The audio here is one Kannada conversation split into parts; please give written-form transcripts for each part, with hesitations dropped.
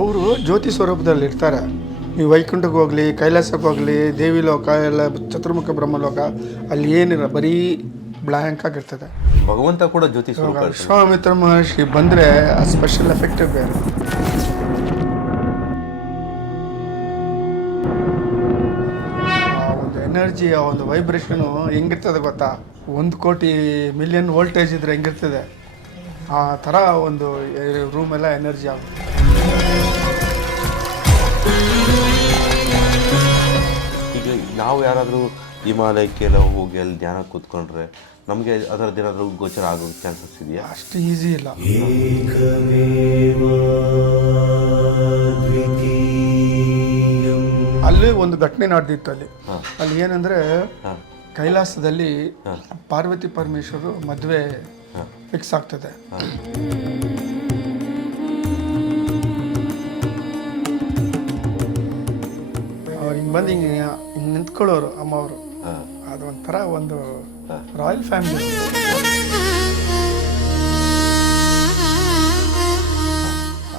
ಅವರು ಜ್ಯೋತಿ ಸ್ವರೂಪದಲ್ಲಿ ಇರ್ತಾರೆ. ನೀವು ವೈಕುಂಠಕ್ಕೆ ಹೋಗಲಿ, ಕೈಲಾಸಕ್ಕೆ ಹೋಗಲಿ, ದೇವಿ ಲೋಕ ಎಲ್ಲ ಚತುರ್ಮುಖ ಬ್ರಹ್ಮಲೋಕ, ಅಲ್ಲಿ ಏನಿಲ್ಲ, ಬರೀ ಬ್ಲ್ಯಾಂಕ್ ಆಗಿರ್ತದೆ. ಭಗವಂತ ಕೂಡ ಜ್ಯೋತಿ ಸ್ವರೂಪ. ವಿಶ್ವಾಮಿತ್ರ ಮಹರ್ಷಿ ಬಂದರೆ ಆ ಸ್ಪೆಷಲ್ ಎಫೆಕ್ಟ್ ಬೇರೆ. ಆ ಒಂದು ಎನರ್ಜಿ, ಆ ಒಂದು ವೈಬ್ರೇಷನು ಹೆಂಗಿರ್ತದೆ ಗೊತ್ತಾ? 1 ಕೋಟಿ ಮಿಲಿಯನ್ ವೋಲ್ಟೇಜ್ ಇದ್ರೆ ಹೆಂಗಿರ್ತದೆ, ಆ ಥರ ಒಂದು ರೂಮೆಲ್ಲ ಎನರ್ಜಿ ಆಗುತ್ತೆ. ಈಗ ನಾವು ಯಾರಾದರೂ ಹಿಮಾಲಯಕ್ಕೆಲ್ಲ ಹೋಗಿ ಅಲ್ಲಿ ಧ್ಯಾನ ಕೂತ್ಕೊಂಡ್ರೆ ನಮಗೆ ಅದರದ್ದೇನಾದರೂ ಗೋಚರ ಆಗೋ ಚಾನ್ಸಸ್ ಇದೆಯಾ? ಅಷ್ಟು ಈಸಿ ಇಲ್ಲ. ಅಲ್ಲಿ ಒಂದು ಘಟನೆ ನಡೆದಿತ್ತು. ಅಲ್ಲಿ ಏನಂದರೆ, ಕೈಲಾಸದಲ್ಲಿ ಪಾರ್ವತಿ ಪರಮೇಶ್ವರು ಮದುವೆ ಫಿಕ್ಸ್ ಆಗ್ತದೆ. ಅವ್ರು ಹಿಂಗೆ ಬಂದು ಹಿಂಗೆ ನಿಂತ್ಕೊಳ್ಳೋರು ಅಮ್ಮವರು. ಅದೊಂಥರ ಒಂದು ರಾಯಲ್ ಫ್ಯಾಮಿಲಿ.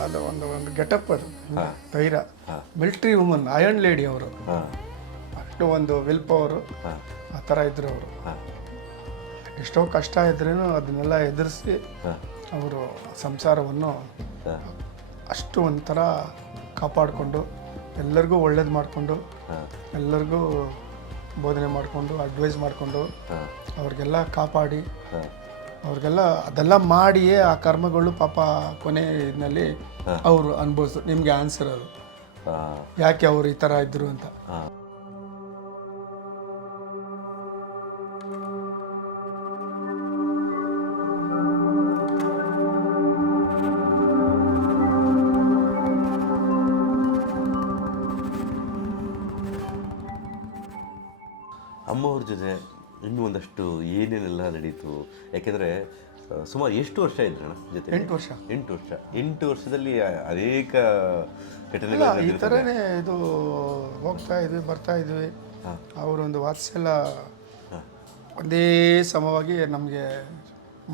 ಅದು ಒಂದು ಗೆಟಪ್, ಅದು ಧೈರ್ಯ. ಮಿಲ್ಟ್ರಿ ವುಮನ್, ಅಯರ್ನ್ ಲೇಡಿ ಅವರು. ಅಷ್ಟು ಒಂದು ವಿಲ್ ಪವರು, ಆ ಥರ ಇದ್ರು ಅವರು. ಎಷ್ಟೋ ಕಷ್ಟ ಇದ್ರೂ ಅದನ್ನೆಲ್ಲ ಎದುರಿಸಿ ಅವರು ಸಂಸಾರವನ್ನು ಅಷ್ಟು ಒಂಥರ ಕಾಪಾಡಿಕೊಂಡು, ಎಲ್ಲರಿಗೂ ಒಳ್ಳೇದು ಮಾಡಿಕೊಂಡು, ಎಲ್ಲರಿಗೂ ಬೋಧನೆ ಮಾಡಿಕೊಂಡು, ಅಡ್ವೈಸ್ ಮಾಡಿಕೊಂಡು, ಅವ್ರಿಗೆಲ್ಲ ಕಾಪಾಡಿ, ಅವ್ರಿಗೆಲ್ಲ ಅದೆಲ್ಲ ಮಾಡಿಯೇ ಆ ಕರ್ಮಗಳು ಪಾಪ ಕೊನೆ ಇದರಲ್ಲಿ ಅವರು ಅನುಭವಿಸು. ನಿಮಗೆ ಆನ್ಸರ್ ಅದು ಯಾಕೆ ಅವರು ಈ ಥರ ಇದ್ರು ಅಂತ. ಅಮ್ಮವ್ರ ಜೊತೆ ಇನ್ನೂ ಒಂದಷ್ಟು ಏನೇನೆಲ್ಲ ನಡೀತು? ಯಾಕೆಂದರೆ ಸುಮಾರು ಎಷ್ಟು ವರ್ಷ ಇದ್ರಣ ಜೊತೆ? 8 ವರ್ಷ. 8 ವರ್ಷದಲ್ಲಿ ಅನೇಕ ಘಟನೆಗಳು ಈ ಥರನೇ ಇದು ಹೋಗ್ತಾ ಇದ್ವಿ, ಬರ್ತಾ ಇದ್ವಿ. ಅವರೊಂದು ವಾತ್ಸಲ್ಯ ಒಂದೇ ಸಮವಾಗಿ ನಮಗೆ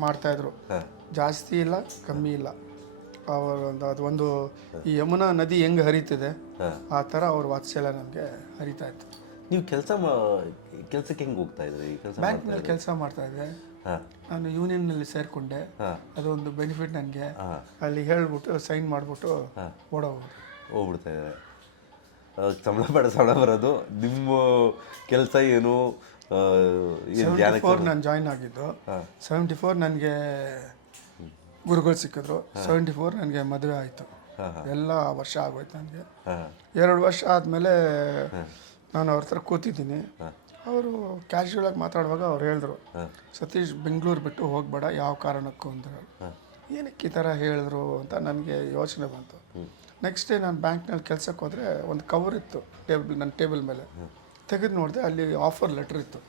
ಮಾಡ್ತಾಯಿದ್ರು. ಜಾಸ್ತಿ ಇಲ್ಲ, ಕಮ್ಮಿ ಇಲ್ಲ. ಅವರೊಂದು ಅದೊಂದು ಈ ಯಮುನಾ ನದಿ ಹೆಂಗೆ ಹರಿತಿದೆ ಆ ಥರ ಅವ್ರ ವಾತ್ಸಲ್ಯ ನಮಗೆ ಹರಿತಾ ಇತ್ತು. ನೀವು ಕೆಲಸಕ್ಕೆ ಹೆಂಗೆ ಹೋಗ್ತಾ ಇದ್ರಿ? ಬ್ಯಾಂಕ್ನಲ್ಲಿ ಕೆಲಸ ಮಾಡ್ತಾ ಇದ್ದೆ ನಾನು. ಯೂನಿಯನ್ನಲ್ಲಿ ಸೇರಿಕೊಂಡೆ. ಅದೊಂದು ಬೆನಿಫಿಟ್ ನನಗೆ. ಅಲ್ಲಿ ಹೇಳ್ಬಿಟ್ಟು ಸೈನ್ ಮಾಡಿಬಿಟ್ಟು ಹೋಗ್ಬಿಡ್ತಾ ಇದ್ದಾರೆ. ಸಂಬಳ ಬರೋದು. ನಿಮ್ಮ ಕೆಲಸ ಏನು? 74 ನಾನು ಜಾಯ್ನ್ ಆಗಿದ್ದು. 74 ನನಗೆ ಗುರುಗಳು ಸಿಕ್ಕಿದ್ರು. 74 ನನಗೆ ಮದುವೆ ಆಯಿತು. ಎಲ್ಲ ವರ್ಷ ಆಗೋಯ್ತು ನನಗೆ. 2 ವರ್ಷ ಆದಮೇಲೆ ನಾನು ಅವ್ರ ಹತ್ರ ಕೂತಿದ್ದೀನಿ. ಅವರು ಕ್ಯಾಶುವಲಾಗಿ ಮಾತಾಡುವಾಗ ಅವ್ರು ಹೇಳಿದ್ರು, ಸತೀಶ್ ಬೆಂಗಳೂರು ಬಿಟ್ಟು ಹೋಗಬೇಡ ಯಾವ ಕಾರಣಕ್ಕೂ ಅಂತ. ಏನಕ್ಕೆ ಈ ಥರ ಹೇಳಿದ್ರು ಅಂತ ನನಗೆ ಯೋಚನೆ ಬಂತು. ನೆಕ್ಸ್ಟ್ ಡೇ ನಾನು ಬ್ಯಾಂಕ್ನಲ್ಲಿ ಕೆಲಸಕ್ಕೆ ಹೋದರೆ ಒಂದು ಕವರ್ ಇತ್ತು ನನ್ನ ಟೇಬಲ್ ಮೇಲೆ. ತೆಗೆದು ನೋಡಿದೆ, ಅಲ್ಲಿ ಆಫರ್ ಲೆಟ್ರ್ ಇತ್ತು.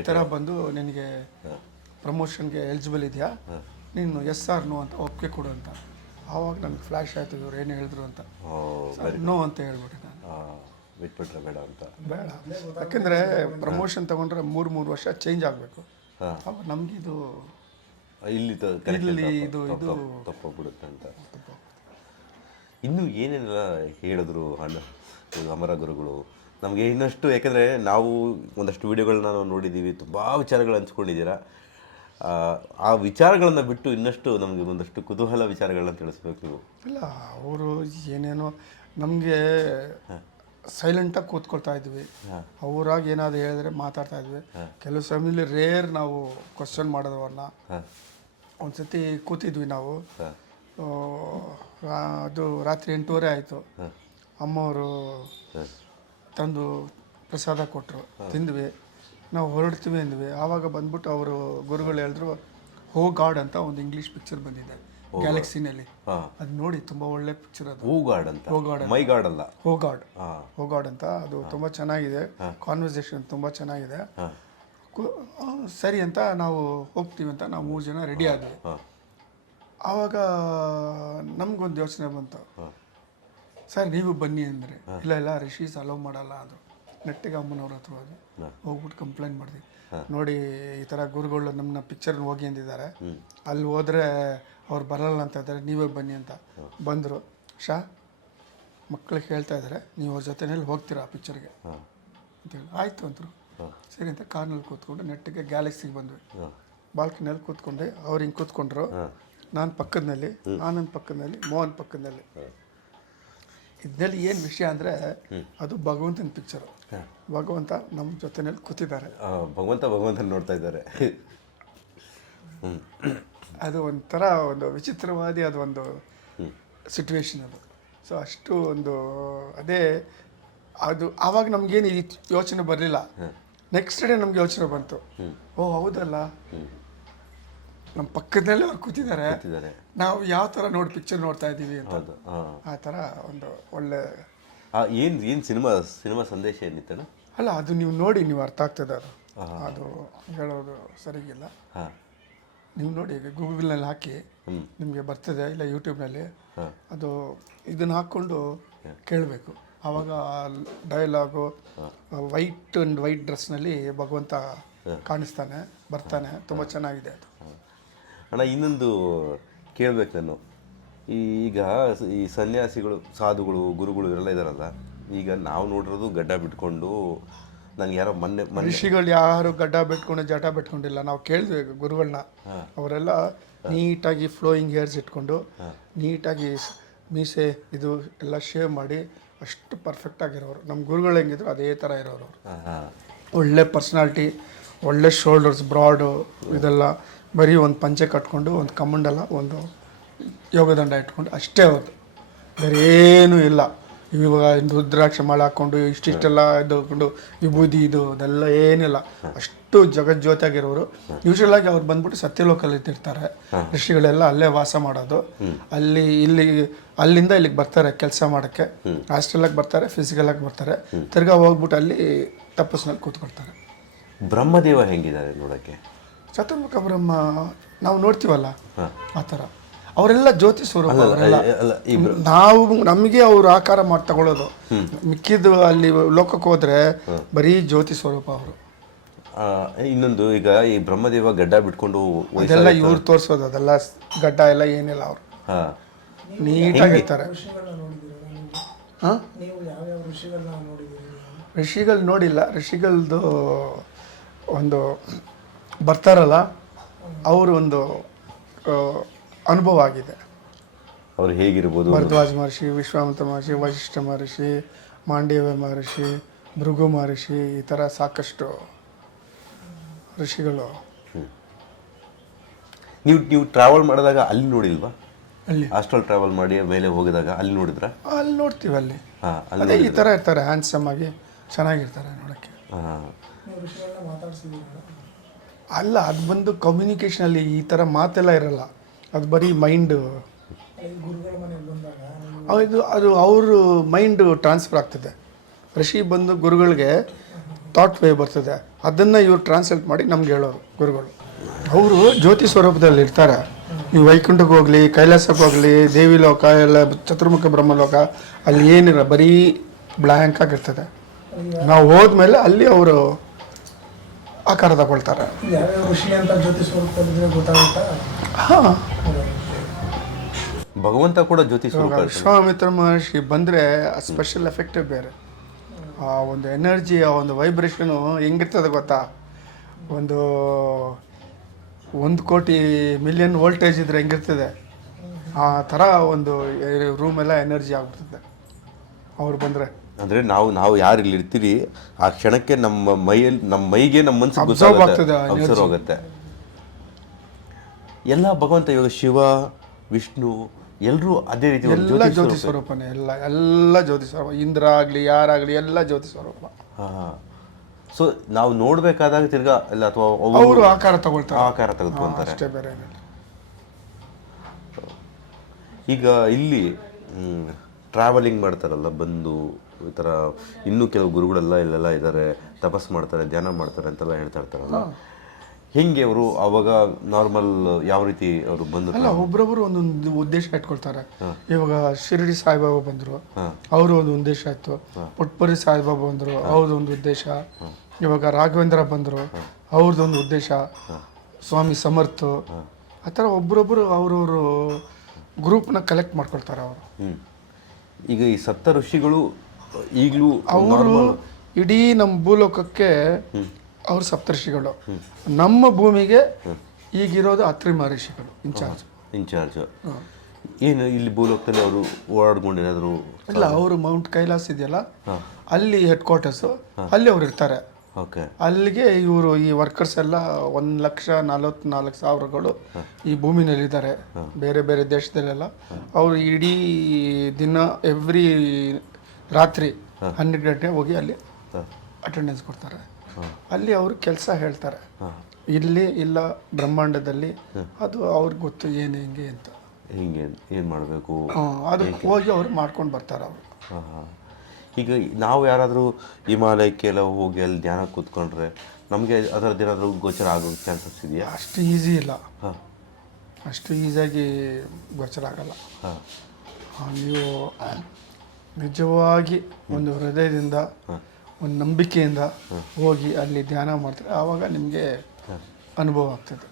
ಈ ಥರ ಬಂದು ನಿನಗೆ ಪ್ರಮೋಷನ್ಗೆ ಎಲಿಜಿಬಲ್ ಇದೆಯಾ, ನೀನು ಎಸ್ ಆರ್ ನೋ ಅಂತ ಒಪ್ಪಿಗೆ ಕೊಡು ಅಂತ. ಆವಾಗ ನನಗೆ ಫ್ಲ್ಯಾಶ್ ಆಯಿತು ಇವ್ರು ಏನು ಹೇಳಿದ್ರು ಅಂತ. ನೋ ಅಂತ ಹೇಳ್ಬಿಟ್ಟೆ ನಾನು. ಬಿಟ್ಬಿಟ್ರೆ ಬೇಡ ಅಂತ. ಬೇಡ, ಯಾಕೆಂದರೆ ಪ್ರಮೋಷನ್ ತೊಗೊಂಡ್ರೆ 3 ವರ್ಷ ಚೇಂಜ್ ಆಗಬೇಕು. ಅವಾಗ ನಮಗಿದು ಇಲ್ಲಿ ಇದು ತಪ್ಪೋಗ್ಬಿಡುತ್ತೆ ಅಂತ. ಇನ್ನೂ ಏನೇನೆಲ್ಲ ಹೇಳಿದ್ರು ಅಮರ ಗುರುಗಳು ನಮಗೆ ಇನ್ನಷ್ಟು? ಯಾಕೆಂದರೆ ನಾವು ಒಂದಷ್ಟು ವಿಡಿಯೋಗಳನ್ನ ನಾವು ನೋಡಿದ್ದೀವಿ, ತುಂಬ ವಿಚಾರಗಳು ಹಂಚ್ಕೊಂಡಿದ್ದೀರಾ. ಆ ವಿಚಾರಗಳನ್ನು ಬಿಟ್ಟು ಇನ್ನಷ್ಟು ನಮಗೆ ಒಂದಷ್ಟು ಕುತೂಹಲ ವಿಚಾರಗಳನ್ನ ತಿಳಿಸ್ಬೇಕು ನೀವು. ಇಲ್ಲ, ಅವರು ಏನೇನೋ ನಮಗೆ ಸೈಲೆಂಟಾಗಿ ಕೂತ್ಕೊಳ್ತಾ ಇದ್ವಿ. ಅವರಾಗಿ ಏನಾದರೂ ಹೇಳಿದ್ರೆ ಮಾತಾಡ್ತಾ ಇದ್ವಿ. ಕೆಲವು ಸಮಯದಲ್ಲಿ ರೇರ್ ನಾವು ಕ್ವಶನ್ ಮಾಡೋದವ್ರನ್ನ. ಒಂದು ಸತಿ ಕೂತಿದ್ವಿ ನಾವು, ಅದು ರಾತ್ರಿ 8:30 ಆಯಿತು. ಅಮ್ಮವರು ತಂದು ಪ್ರಸಾದ ಕೊಟ್ಟರು, ತಿಂದ್ವಿ. ನಾವು ಹೊರಡ್ತೀವಿ ಅಂದ್ವಿ. ಆವಾಗ ಬಂದ್ಬಿಟ್ಟು ಅವರು ಗುರುಗಳು ಹೇಳಿದ್ರು, ಹೋ ಗಾಡ್ ಅಂತ ಒಂದು ಇಂಗ್ಲೀಷ್ ಪಿಕ್ಚರ್ ಬಂದಿದೆ ಗ್ಯಾಲಕ್ಸಿನಲ್ಲಿ. ಅದು ನೋಡಿ, ತುಂಬ ಒಳ್ಳೆ ಪಿಕ್ಚರ್ ಅದು. ಹೋ ಗಾಡ್ ಅಲ್ಲ, ಹೋ ಗಾಡ್ ಅಂತ. ಅದು ತುಂಬ ಚೆನ್ನಾಗಿದೆ. ಕಾನ್ವರ್ಸೇಷನ್ ತುಂಬ ಚೆನ್ನಾಗಿದೆ. ಸರಿ ಅಂತ ನಾವು ಹೋಗ್ತೀವಿ ಅಂತ ನಾವು 3 ಜನ ರೆಡಿ ಆದ್ವಿ. ಆವಾಗ ನಮಗೊಂದು ಯೋಚನೆ ಬಂತು, ಸರ್ ನೀವು ಬನ್ನಿ ಅಂದರೆ. ಇಲ್ಲ ರಿಷೀಸ್ ಅಲೋ ಮಾಡಲ್ಲ ಅಂದರು. ನೆಟ್ಟಿಗೆ ಅಮ್ಮನವ್ರ ಹತ್ರ ಹೋಗ್ಬಿಟ್ಟು ಕಂಪ್ಲೇಂಟ್ ಮಾಡಿದ್ವಿ. ನೋಡಿ ಈ ಥರ ಗುರುಗಳು ನಮ್ಮನ್ನ ಪಿಕ್ಚರ್ನ ಹೋಗಿ ಅಂದಿದ್ದಾರೆ, ಅಲ್ಲಿ ಹೋದರೆ ಅವ್ರು ಬರಲ್ಲ ಅಂತ ಇದ್ದಾರೆ, ನೀವೇ ಬನ್ನಿ ಅಂತ. ಬಂದರು. ಮಕ್ಕಳಿಗೆ ಹೇಳ್ತಾ ಇದ್ದಾರೆ, ನೀವು ಅವ್ರ ಜೊತೆಯಲ್ಲಿ ಹೋಗ್ತೀರಾ ಆ ಪಿಕ್ಚರ್ಗೆ ಅಂತೇಳಿ. ಆಯಿತು ಅಂತರು. ಸರಿ ಅಂತ ಕಾರ್ನಲ್ಲಿ ಕೂತ್ಕೊಂಡು ನೆಟ್ಟಿಗೆ ಗ್ಯಾಲಕ್ಸಿಗೆ ಬಂದ್ವಿ. ಬಾಲ್ಕನಿಯಲ್ಲಿ ಕೂತ್ಕೊಂಡೆ, ಅವ್ರು ಹಿಂಗೆ ಕೂತ್ಕೊಂಡ್ರು, ನಾನು ಪಕ್ಕದಲ್ಲಿ, ಆನಂದ್ ಪಕ್ಕದಲ್ಲಿ, ಮೋಹನ್ ಪಕ್ಕದಲ್ಲಿ. ಇದರಲ್ಲಿ ಏನು ವಿಷಯ ಅಂದರೆ ಅದು ಭಗವಂತನ ಪಿಕ್ಚರು. ಭಗವಂತ ನಮ್ಮ ಜೊತೆಯಲ್ಲಿ ಕೂತಿದ್ದಾರೆ. ಭಗವಂತ ನೋಡ್ತಾ ಇದ್ದಾರೆ. ಅದು ಒಂಥರ ಒಂದು ವಿಚಿತ್ರವಾದಿ ಅದು ಒಂದು ಸಿಚುವೇಶನ್ ಅದು. ಸೊ ಅಷ್ಟು ಒಂದು ಅದೇ ಅದು ಆವಾಗ ನಮಗೇನು ಯೋಚನೆ ಬರಲಿಲ್ಲ. ನೆಕ್ಸ್ಟ್ ಡೇ ನಮ್ಗೆ ಯೋಚನೆ ಬಂತು, ಓ ಹೌದಲ್ಲ, ನಮ್ಮ ಪಕ್ಕದಲ್ಲೇ ಅವ್ರು ಕೂತಿದ್ದಾರೆ, ನಾವು ಯಾವ ಥರ ಪಿಕ್ಚರ್ ನೋಡ್ತಾ ಇದ್ದೀವಿ ಅಂತ. ಆ ಥರ ಒಂದು ಒಳ್ಳೆ ಏನು ಸಿನಿಮಾ ಸಂದೇಶ ಏನಿತ್ತಣ್ಣ? ಅಲ್ಲ, ಅದು ನೀವು ನೋಡಿ ನೀವು ಅರ್ಥ ಆಗ್ತದೆ. ಅದು ಹೇಳೋದು ಸರಿಗಿಲ್ಲ. ನೀವು ನೋಡಿ, ಈಗ ಗೂಗಲ್ನಲ್ಲಿ ಹಾಕಿ ನಿಮಗೆ ಬರ್ತದೆ, ಇಲ್ಲ ಯೂಟ್ಯೂಬ್ನಲ್ಲಿ. ಅದು ಇದನ್ನು ಹಾಕ್ಕೊಂಡು ಕೇಳಬೇಕು. ಆವಾಗ ಡೈಲಾಗು ವೈಟ್ ಆ್ಯಂಡ್ ವೈಟ್ ಡ್ರೆಸ್ನಲ್ಲಿ ಭಗವಂತ ಕಾಣಿಸ್ತಾನೆ, ಬರ್ತಾನೆ. ತುಂಬ ಚೆನ್ನಾಗಿದೆ ಅದು. ಅಣ್ಣ, ಇನ್ನೊಂದು ಕೇಳಬೇಕು ನಾನು. ಈಗ ಈ ಸನ್ಯಾಸಿಗಳು, ಸಾಧುಗಳು, ಗುರುಗಳು ಇವರೆಲ್ಲ ಇದ್ದಾರಲ್ಲ, ಈಗ ನಾವು ನೋಡಿರೋದು ಗಡ್ಡ ಬಿಟ್ಕೊಂಡು, ನನಗೆ ಯಾರೋ ಮೊನ್ನೆ ಋಷಿಗಳು ಯಾರು ಗಡ್ಡ ಬಿಟ್ಕೊಂಡು ಜಟ ಬಿಟ್ಕೊಂಡಿಲ್ಲ. ನಾವು ಕೇಳಿದ್ವಿ ಗುರುಗಳನ್ನ, ಅವರೆಲ್ಲ ನೀಟಾಗಿ ಫ್ಲೋಯಿಂಗ್ ಹೇರ್ಸ್ ಇಟ್ಕೊಂಡು, ನೀಟಾಗಿ ಮೀಸೆ ಇದು ಎಲ್ಲ ಶೇವ್ ಮಾಡಿ ಅಷ್ಟು ಪರ್ಫೆಕ್ಟಾಗಿರೋರು. ನಮ್ಮ ಗುರುಗಳು ಹೆಂಗಿದ್ರು ಅದೇ ಥರ ಇರೋರು ಅವರು. ಒಳ್ಳೆ ಪರ್ಸ್ನಾಲಿಟಿ, ಒಳ್ಳೆ ಶೋಲ್ಡರ್ಸ್ ಬ್ರಾಡು, ಇದೆಲ್ಲ ಬರೀ ಒಂದು ಪಂಚೆ ಕಟ್ಕೊಂಡು, ಒಂದು ಕಮಂಡಲ, ಒಂದು ಯೋಗದಂಡ ಇಟ್ಕೊಂಡು ಅಷ್ಟೇ ಅವ್ರದ್ದು, ಬೇರೆ ಏನೂ ಇಲ್ಲ. ಇವಾಗ ರುದ್ರಾಕ್ಷ ಮಾಲೆ ಹಾಕ್ಕೊಂಡು ಇಷ್ಟಿಷ್ಟೆಲ್ಲ ಇದ್ಕೊಂಡು ವಿಭೂತಿ ಇದು ಅದೆಲ್ಲ ಏನಿಲ್ಲ. ಅಷ್ಟು ಜಗಜ್ಯೋತಿಯಾಗಿರೋರು. ಯೂಶಲಾಗಿ ಅವ್ರು ಬಂದ್ಬಿಟ್ಟು ಸತ್ಯಲೋಕಲ್ಲಿ ಇರ್ತಾರೆ. ಋಷಿಗಳೆಲ್ಲ ಅಲ್ಲೇ ವಾಸ ಮಾಡೋದು. ಅಲ್ಲಿಂದ ಇಲ್ಲಿಗೆ ಬರ್ತಾರೆ ಕೆಲಸ ಮಾಡೋಕ್ಕೆ. ಹಾಸ್ಟೆಲಾಗಿ ಬರ್ತಾರೆ, ಫಿಸಿಕಲಾಗಿ ಬರ್ತಾರೆ, ತಿರ್ಗಾ ಹೋಗ್ಬಿಟ್ಟು ಅಲ್ಲಿ ತಪಸ್ಸಿನಲ್ಲಿ ಕೂತ್ಕೊಳ್ತಾರೆ. ಬ್ರಹ್ಮದೇವ ಹೆಂಗಿದ್ದಾರೆ ನೋಡೋಕ್ಕೆ? ಚತುರ್ಮುಖ ಬ್ರಹ್ಮ ನಾವು ನೋಡ್ತೀವಲ್ಲ ಆ ಥರ. ಅವರೆಲ್ಲ ಜ್ಯೋತಿ ಸ್ವರೂಪ. ನಾವು ನಮಗೆ ಅವರು ಆಕಾರ ಮಾಡಿ ತಗೊಳ್ಳೋದು. ಮಿಕ್ಕಿದ್ದು ಅಲ್ಲಿ ಲೋಕಕ್ಕೆ ಹೋದ್ರೆ ಬರೀ ಜ್ಯೋತಿ ಸ್ವರೂಪ ಅವರು. ಇನ್ನೊಂದು, ಈಗ ಈ ಬ್ರಹ್ಮದೇವ ಗಡ್ಡ ಬಿಟ್ಕೊಂಡು ಅದೆಲ್ಲ ಇವ್ರು ತೋರಿಸೋದು, ಅದೆಲ್ಲ ಗಡ್ಡ ಎಲ್ಲ ಏನಿಲ್ಲ. ಅವರು ನೀಟಾಗಿರ್ತಾರೆ. ಋಷಿಗಳು ನೋಡಿಲ್ಲ. ಋಷಿಗಳದ್ದು ಒಂದು ಬರ್ತಾರಲ್ಲ, ಅವರು ಒಂದು ಅನುಭವ ಆಗಿದೆ. ಅವ್ರು ಹೇಗಿರ್ಬೋದು? ಭರದ್ವಾಜ ಮಹರ್ಷಿ, ವಿಶ್ವಾಮಿತ್ರ ಮಹರ್ಷಿ, ವಶಿಷ್ಠ ಮಹರ್ಷಿ, ಮಾಂಡವ್ಯ ಮಹರ್ಷಿ, ಭೃಗು ಮಹರ್ಷಿ, ಈ ಥರ ಸಾಕಷ್ಟು ಋಷಿಗಳು. ನೀವು ಟ್ರಾವೆಲ್ ಮಾಡಿದಾಗ ಅಲ್ಲಿ ನೋಡಿಲ್ವಾ? ಅಲ್ಲಿ ಹಾಸ್ಟೆಲ್ ಟ್ರಾವೆಲ್ ಮಾಡಿ ಮೇಲೆ ಹೋಗಿದಾಗ ಅಲ್ಲಿ ನೋಡಿದ್ರ? ಅಲ್ಲಿ ನೋಡ್ತೀವಿ. ಅಲ್ಲಿ ಅದೇ ಈ ಥರ ಇರ್ತಾರೆ, ಹ್ಯಾಂಡ್ಸಮ್ ಆಗಿ ಚೆನ್ನಾಗಿರ್ತಾರೆ ನೋಡೋಕ್ಕೆ. ಅಲ್ಲ, ಅದು ಬಂದು ಕಮ್ಯುನಿಕೇಷನಲ್ಲಿ ಈ ಥರ ಮಾತೆಲ್ಲ ಇರಲ್ಲ. ಅದು ಬರೀ ಮೈಂಡು, ಅದು ಅವರು ಮೈಂಡು ಟ್ರಾನ್ಸ್ಫರ್ ಆಗ್ತದೆ. ಋಷಿ ಬಂದು ಗುರುಗಳಿಗೆ ಥಾಟ್ ವೇವ್ ಬರ್ತದೆ, ಅದನ್ನು ಇವ್ರು ಟ್ರಾನ್ಸ್ಲೇಟ್ ಮಾಡಿ ನಮ್ಗೆ ಹೇಳೋರು ಗುರುಗಳು. ಅವರು ಜ್ಯೋತಿ ಸ್ವರೂಪದಲ್ಲಿ ಇರ್ತಾರೆ. ನೀವು ವೈಕುಂಠಕ್ಕೆ ಹೋಗಲಿ, ಕೈಲಾಸಕ್ಕೆ ಹೋಗಲಿ, ದೇವಿ ಲೋಕ ಎಲ್ಲ, ಚತುರ್ಮುಖ ಬ್ರಹ್ಮಲೋಕ, ಅಲ್ಲಿ ಏನಿಲ್ಲ, ಬರೀ ಬ್ಲ್ಯಾಂಕ್ ಆಗಿರ್ತದೆ. ನಾವು ಹೋದ್ಮೇಲೆ ಅಲ್ಲಿ ಅವರು ಆಕಾರ ತಗೊಳ್ತಾರೆ. ಹಾಂ, ಭಗವಂತ ಕೂಡ ಜ್ಯೋತಿ ಸ್ವರೂಪ. ವಿಶ್ವಾಮಿತ್ರ ಮಹರ್ಷಿ ಬಂದರೆ ಆ ಸ್ಪೆಷಲ್ ಎಫೆಕ್ಟೇ ಬೇರೆ. ಆ ಒಂದು ಎನರ್ಜಿ, ಆ ಒಂದು ವೈಬ್ರೇಷನು ಹೆಂಗಿರ್ತದೆ ಗೊತ್ತಾ? ಒಂದು 1 ಕೋಟಿ ಮಿಲಿಯನ್ ವೋಲ್ಟೇಜ್ ಇದ್ರೆ ಹೆಂಗಿರ್ತದೆ, ಆ ಥರ ಒಂದು ರೂಮೆಲ್ಲ ಎನರ್ಜಿ ಆಗ್ಬಿಡ್ತದೆ ಅವ್ರು ಬಂದರೆ. ಅಂದರೆ ನಾವು ಯಾರು ಇಲ್ಲಿ ಇರ್ತೀರಿ ಆ ಕ್ಷಣಕ್ಕೆ ನಮ್ಮ ಮೈಗೆ ನಮ್ಮ ಮನಸ್ಸಿಗೆ ಅಬ್ಸರ್ವ್ ಆಗ್ತದೆ, ಅಬ್ಸರ್ವ್ ಆಗುತ್ತೆ. ಎಲ್ಲ ಭಗವಂತ, ಇವಾಗ ಶಿವ, ವಿಷ್ಣು ಎಲ್ಲರೂ ಅದೇ ರೀತಿ ಎಲ್ಲ ಜ್ಯೋತಿ ಸ್ವರೂಪನೇ. ಎಲ್ಲ ಜ್ಯೋತಿ ಸ್ವರೂಪ. ಇಂದ್ರ ಆಗಲಿ, ಯಾರಾಗಲಿ, ಎಲ್ಲ ಜ್ಯೋತಿ ಸ್ವರೂಪ. ಸೊ ನಾವು ನೋಡ್ಬೇಕಾದಾಗ ತಿರ್ಗಾ ಇಲ್ಲ, ಅಥವಾ ಅವರು ಆಕಾರ ತಗೊಳ್ತಾರೆ, ಆಕಾರ ತೆಗೆದುಕೊಂತಾರೆ ಅಷ್ಟೇ, ಬೇರೆ ಏನಿಲ್ಲ. ಈಗ ಇಲ್ಲಿ ಟ್ರಾವೆಲಿಂಗ್ ಮಾಡ್ತಾರಲ್ಲ ಬಂದು, ಈ ಥರ ಇನ್ನೂ ಕೆಲವು ಗುರುಗಳೆಲ್ಲ ಇಲ್ಲೆಲ್ಲ ಇದ್ದಾರೆ, ತಪಸ್ ಮಾಡ್ತಾರೆ, ಧ್ಯಾನ ಮಾಡ್ತಾರೆ ಅಂತೆಲ್ಲ ಹೇಳ್ತಾ ಇರ್ತಾರಲ್ಲ, ಹೆಂಗೆ ಅವರು ಅವಾಗ ನಾರ್ಮಲ್ ಯಾವ ರೀತಿ ಅವರು ಬಂದು? ಅಲ್ಲ, ಒಬ್ರೊಬ್ರು ಒಂದೊಂದು ಉದ್ದೇಶ ಇಟ್ಕೊಳ್ತಾರೆ. ಇವಾಗ ಶಿರಡಿ ಸಾಯಿಬಾಬಾ ಬಂದರು, ಅವರು ಒಂದು ಉದ್ದೇಶ ಇತ್ತು. ಪುಟ್ಪುರಿ ಸಾಯಿಬಾಬಾ ಬಂದರು, ಅವ್ರದ್ದು ಒಂದು ಉದ್ದೇಶ. ಇವಾಗ ರಾಘವೇಂದ್ರ ಬಂದರು, ಅವ್ರದ್ದೊಂದು ಉದ್ದೇಶ. ಸ್ವಾಮಿ ಸಮರ್ಥ್, ಆ ಥರ ಒಬ್ರೊಬ್ರು ಅವ್ರವರು ಗ್ರೂಪ್ನ ಕಲೆಕ್ಟ್ ಮಾಡ್ಕೊಳ್ತಾರೆ ಅವರು. ಈಗ ಈ ಸಪ್ತ ಋಷಿಗಳು ಈಗಲೂ ಅವರು ಇಡೀ ನಮ್ಮ ಭೂಲೋಕಕ್ಕೆ ಅವರು ಸಪ್ತರ್ಷಿಗಳು. ನಮ್ಮ ಭೂಮಿಗೆ ಈಗಿರೋದು ಅತ್ರಿ ಮಹರ್ಷಿಗಳು ಇನ್ಚಾರ್ಜ್. ಏನು ಇಲ್ಲಿ ಭೂಲೋಕದಲ್ಲಿ ಅವರು ಓಡಾಡ್ಕೊಂಡಿರೋದ್ರು? ಇಲ್ಲ, ಅವರು ಮೌಂಟ್ ಕೈಲಾಸ್ ಇದೆಯಲ್ಲ ಅಲ್ಲಿ ಹೆಡ್ ಕ್ವಾರ್ಟರ್ಸು, ಅಲ್ಲಿ ಅವ್ರು ಇರ್ತಾರೆ. ಓಕೆ. ಅಲ್ಲಿಗೆ ಇವರು ಈ ವರ್ಕರ್ಸ್ ಎಲ್ಲ 1,44,000 ಈ ಭೂಮಿನಲ್ಲಿದ್ದಾರೆ, ಬೇರೆ ಬೇರೆ ದೇಶದಲ್ಲೆಲ್ಲ. ಅವರು ಇಡೀ ದಿನ ಎವ್ರಿ ರಾತ್ರಿ 12 ಗಂಟೆ ಹೋಗಿ ಅಲ್ಲಿ ಅಟೆಂಡೆನ್ಸ್ ಕೊಡ್ತಾರೆ. ಅಲ್ಲಿ ಅವರು ಕೆಲಸ ಹೇಳ್ತಾರೆ, ಇಲ್ಲಿ ಇಲ್ಲ ಬ್ರಹ್ಮಾಂಡದಲ್ಲಿ ಅದು ಅವ್ರಿಗೆ ಗೊತ್ತು ಏನು ಹೆಂಗೆ ಅಂತ, ಹಿಂಗೆ ಏನು ಮಾಡಬೇಕು ಅದು ಹೋಗಿ ಅವ್ರು ಮಾಡ್ಕೊಂಡು ಬರ್ತಾರೆ ಅವರು. ಈಗ ನಾವು ಯಾರಾದರೂ ಹಿಮಾಲಯಕ್ಕೆಲ್ಲ ಹೋಗಿ ಅಲ್ಲಿ ಧ್ಯಾನ ಕೂತ್ಕೊಂಡ್ರೆ ನಮಗೆ ಅದರದ್ದು ಏನಾದರೂ ಗೋಚರ ಆಗೋ ಚಾನ್ಸಸ್ ಇದೆಯಾ? ಅಷ್ಟು ಈಸಿ ಇಲ್ಲ, ಅಷ್ಟು ಈಸಿಯಾಗಿ ಗೋಚರ ಆಗಲ್ಲ. ನೀವು ನಿಜವಾಗಿ ಒಂದು ಹೃದಯದಿಂದ ಒಂದು ನಂಬಿಕೆಯಿಂದ ಹೋಗಿ ಅಲ್ಲಿ ಧ್ಯಾನ ಮಾಡ್ತಾರೆ, ಆವಾಗ ನಿಮಗೆ ಅನುಭವ ಆಗ್ತದೆ.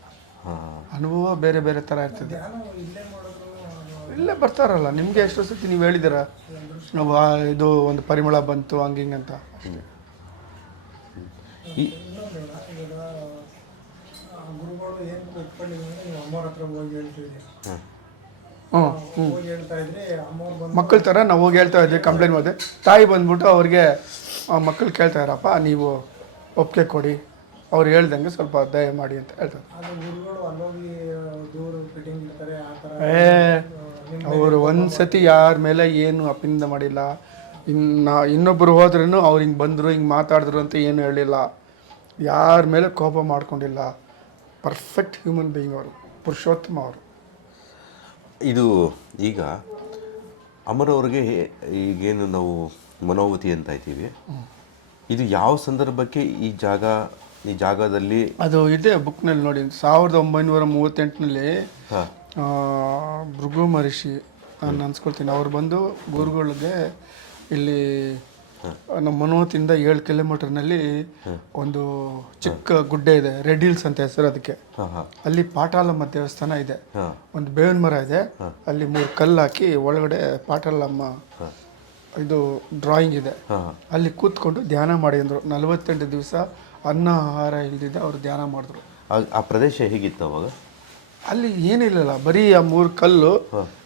ಅನುಭವ ಬೇರೆ ಬೇರೆ ಥರ ಇರ್ತದೆ. ಇಲ್ಲೇ ಬರ್ತಾರಲ್ಲ, ನಿಮಗೆ ಎಷ್ಟೋ ಸತಿ ನೀವು ಹೇಳಿದ್ದೀರ ಇದು ಒಂದು ಪರಿಮಳ ಬಂತು ಹಂಗಿಂಗಂತ. ಅಷ್ಟೇ. ಮಕ್ಕಳ ಥರ ನಾವು ಹೋಗಿ ಹೇಳ್ತಾ ಇದ್ವಿ, ಕಂಪ್ಲೇಂಟ್ ಮಾಡಿದೆ. ತಾಯಿ ಬಂದ್ಬಿಟ್ಟು ಅವ್ರಿಗೆ ಮಕ್ಕಳು ಕೇಳ್ತಾ ಇರಪ್ಪ, ನೀವು ಒಪ್ಪಿಗೆ ಕೊಡಿ, ಅವ್ರು ಹೇಳ್ದಂಗೆ ಸ್ವಲ್ಪ ದಯ ಮಾಡಿ ಅಂತ ಹೇಳ್ತಾರೆ. ಅವರು ಒಂದ್ಸತಿ ಯಾರ ಮೇಲೆ ಏನು ಅಪಿಂದ ಮಾಡಿಲ್ಲ. ಇನ್ನೊಬ್ಬರು ಹೋದ್ರೂ ಅವ್ರು ಹಿಂಗೆ ಬಂದರು ಹಿಂಗೆ ಮಾತಾಡಿದ್ರು ಅಂತ ಏನು ಹೇಳಿಲ್ಲ, ಯಾರ ಮೇಲೆ ಕೋಪ ಮಾಡ್ಕೊಂಡಿಲ್ಲ. ಪರ್ಫೆಕ್ಟ್ ಹ್ಯೂಮನ್ ಬೀಯಿಂಗ್ ಅವರು, ಪುರುಷೋತ್ತಮ ಅವರು. ಇದು ಈಗ ಅಮರವ್ರಿಗೆ ಈಗೇನು ನಾವು ಮನೋವತಿ ಅಂತ ಇದ್ದೀವಿ, ಇದು ಯಾವ ಸಂದರ್ಭಕ್ಕೆ ಈ ಜಾಗದಲ್ಲಿ ಅದು ಇದೆ ಬುಕ್ನಲ್ಲಿ ನೋಡಿ. 1938ನಲ್ಲಿ ಭೃಗು ಮಹರ್ಷಿ ನಾನು ಅನ್ಸ್ಕೊಳ್ತೀನಿ, ಅವ್ರು ಬಂದು ಗುರುಗಳಿಗೆ ಇಲ್ಲಿ ನಮ್ಮ ಮನೋವತಿಯಿಂದ 7 ಕಿಲೋಮೀಟರ್ನಲ್ಲಿ ಒಂದು ಚಿಕ್ಕ ಗುಡ್ಡೆ ಇದೆ, ರೆಡ್ ಹಿಲ್ಸ್ ಅಂತ ಹೆಸರು ಅದಕ್ಕೆ. ಅಲ್ಲಿ ಪಾಟಾಲಮ್ಮ ದೇವಸ್ಥಾನ ಇದೆ, ಒಂದು ಬೇವಿನ ಮರ ಇದೆ, ಅಲ್ಲಿ 3 ಕಲ್ಲು ಹಾಕಿ ಒಳಗಡೆ ಪಾಟಾಲಮ್ಮ ಇದು ಡ್ರಾಯಿಂಗ್ ಇದೆ. ಅಲ್ಲಿ ಕೂತ್ಕೊಂಡು ಧ್ಯಾನ ಮಾಡಿ ಅಂದರು. 48 ದಿವಸ ಅನ್ನ ಆಹಾರ ಇಲ್ದಿದ್ದ ಅವರು ಧ್ಯಾನ ಮಾಡಿದ್ರು. ಆ ಪ್ರದೇಶ ಹೇಗಿತ್ತು ಅವಾಗ? ಅಲ್ಲಿ ಏನಿಲ್ಲಲ್ಲ, ಬರೀ ಆ 3 ಕಲ್ಲು,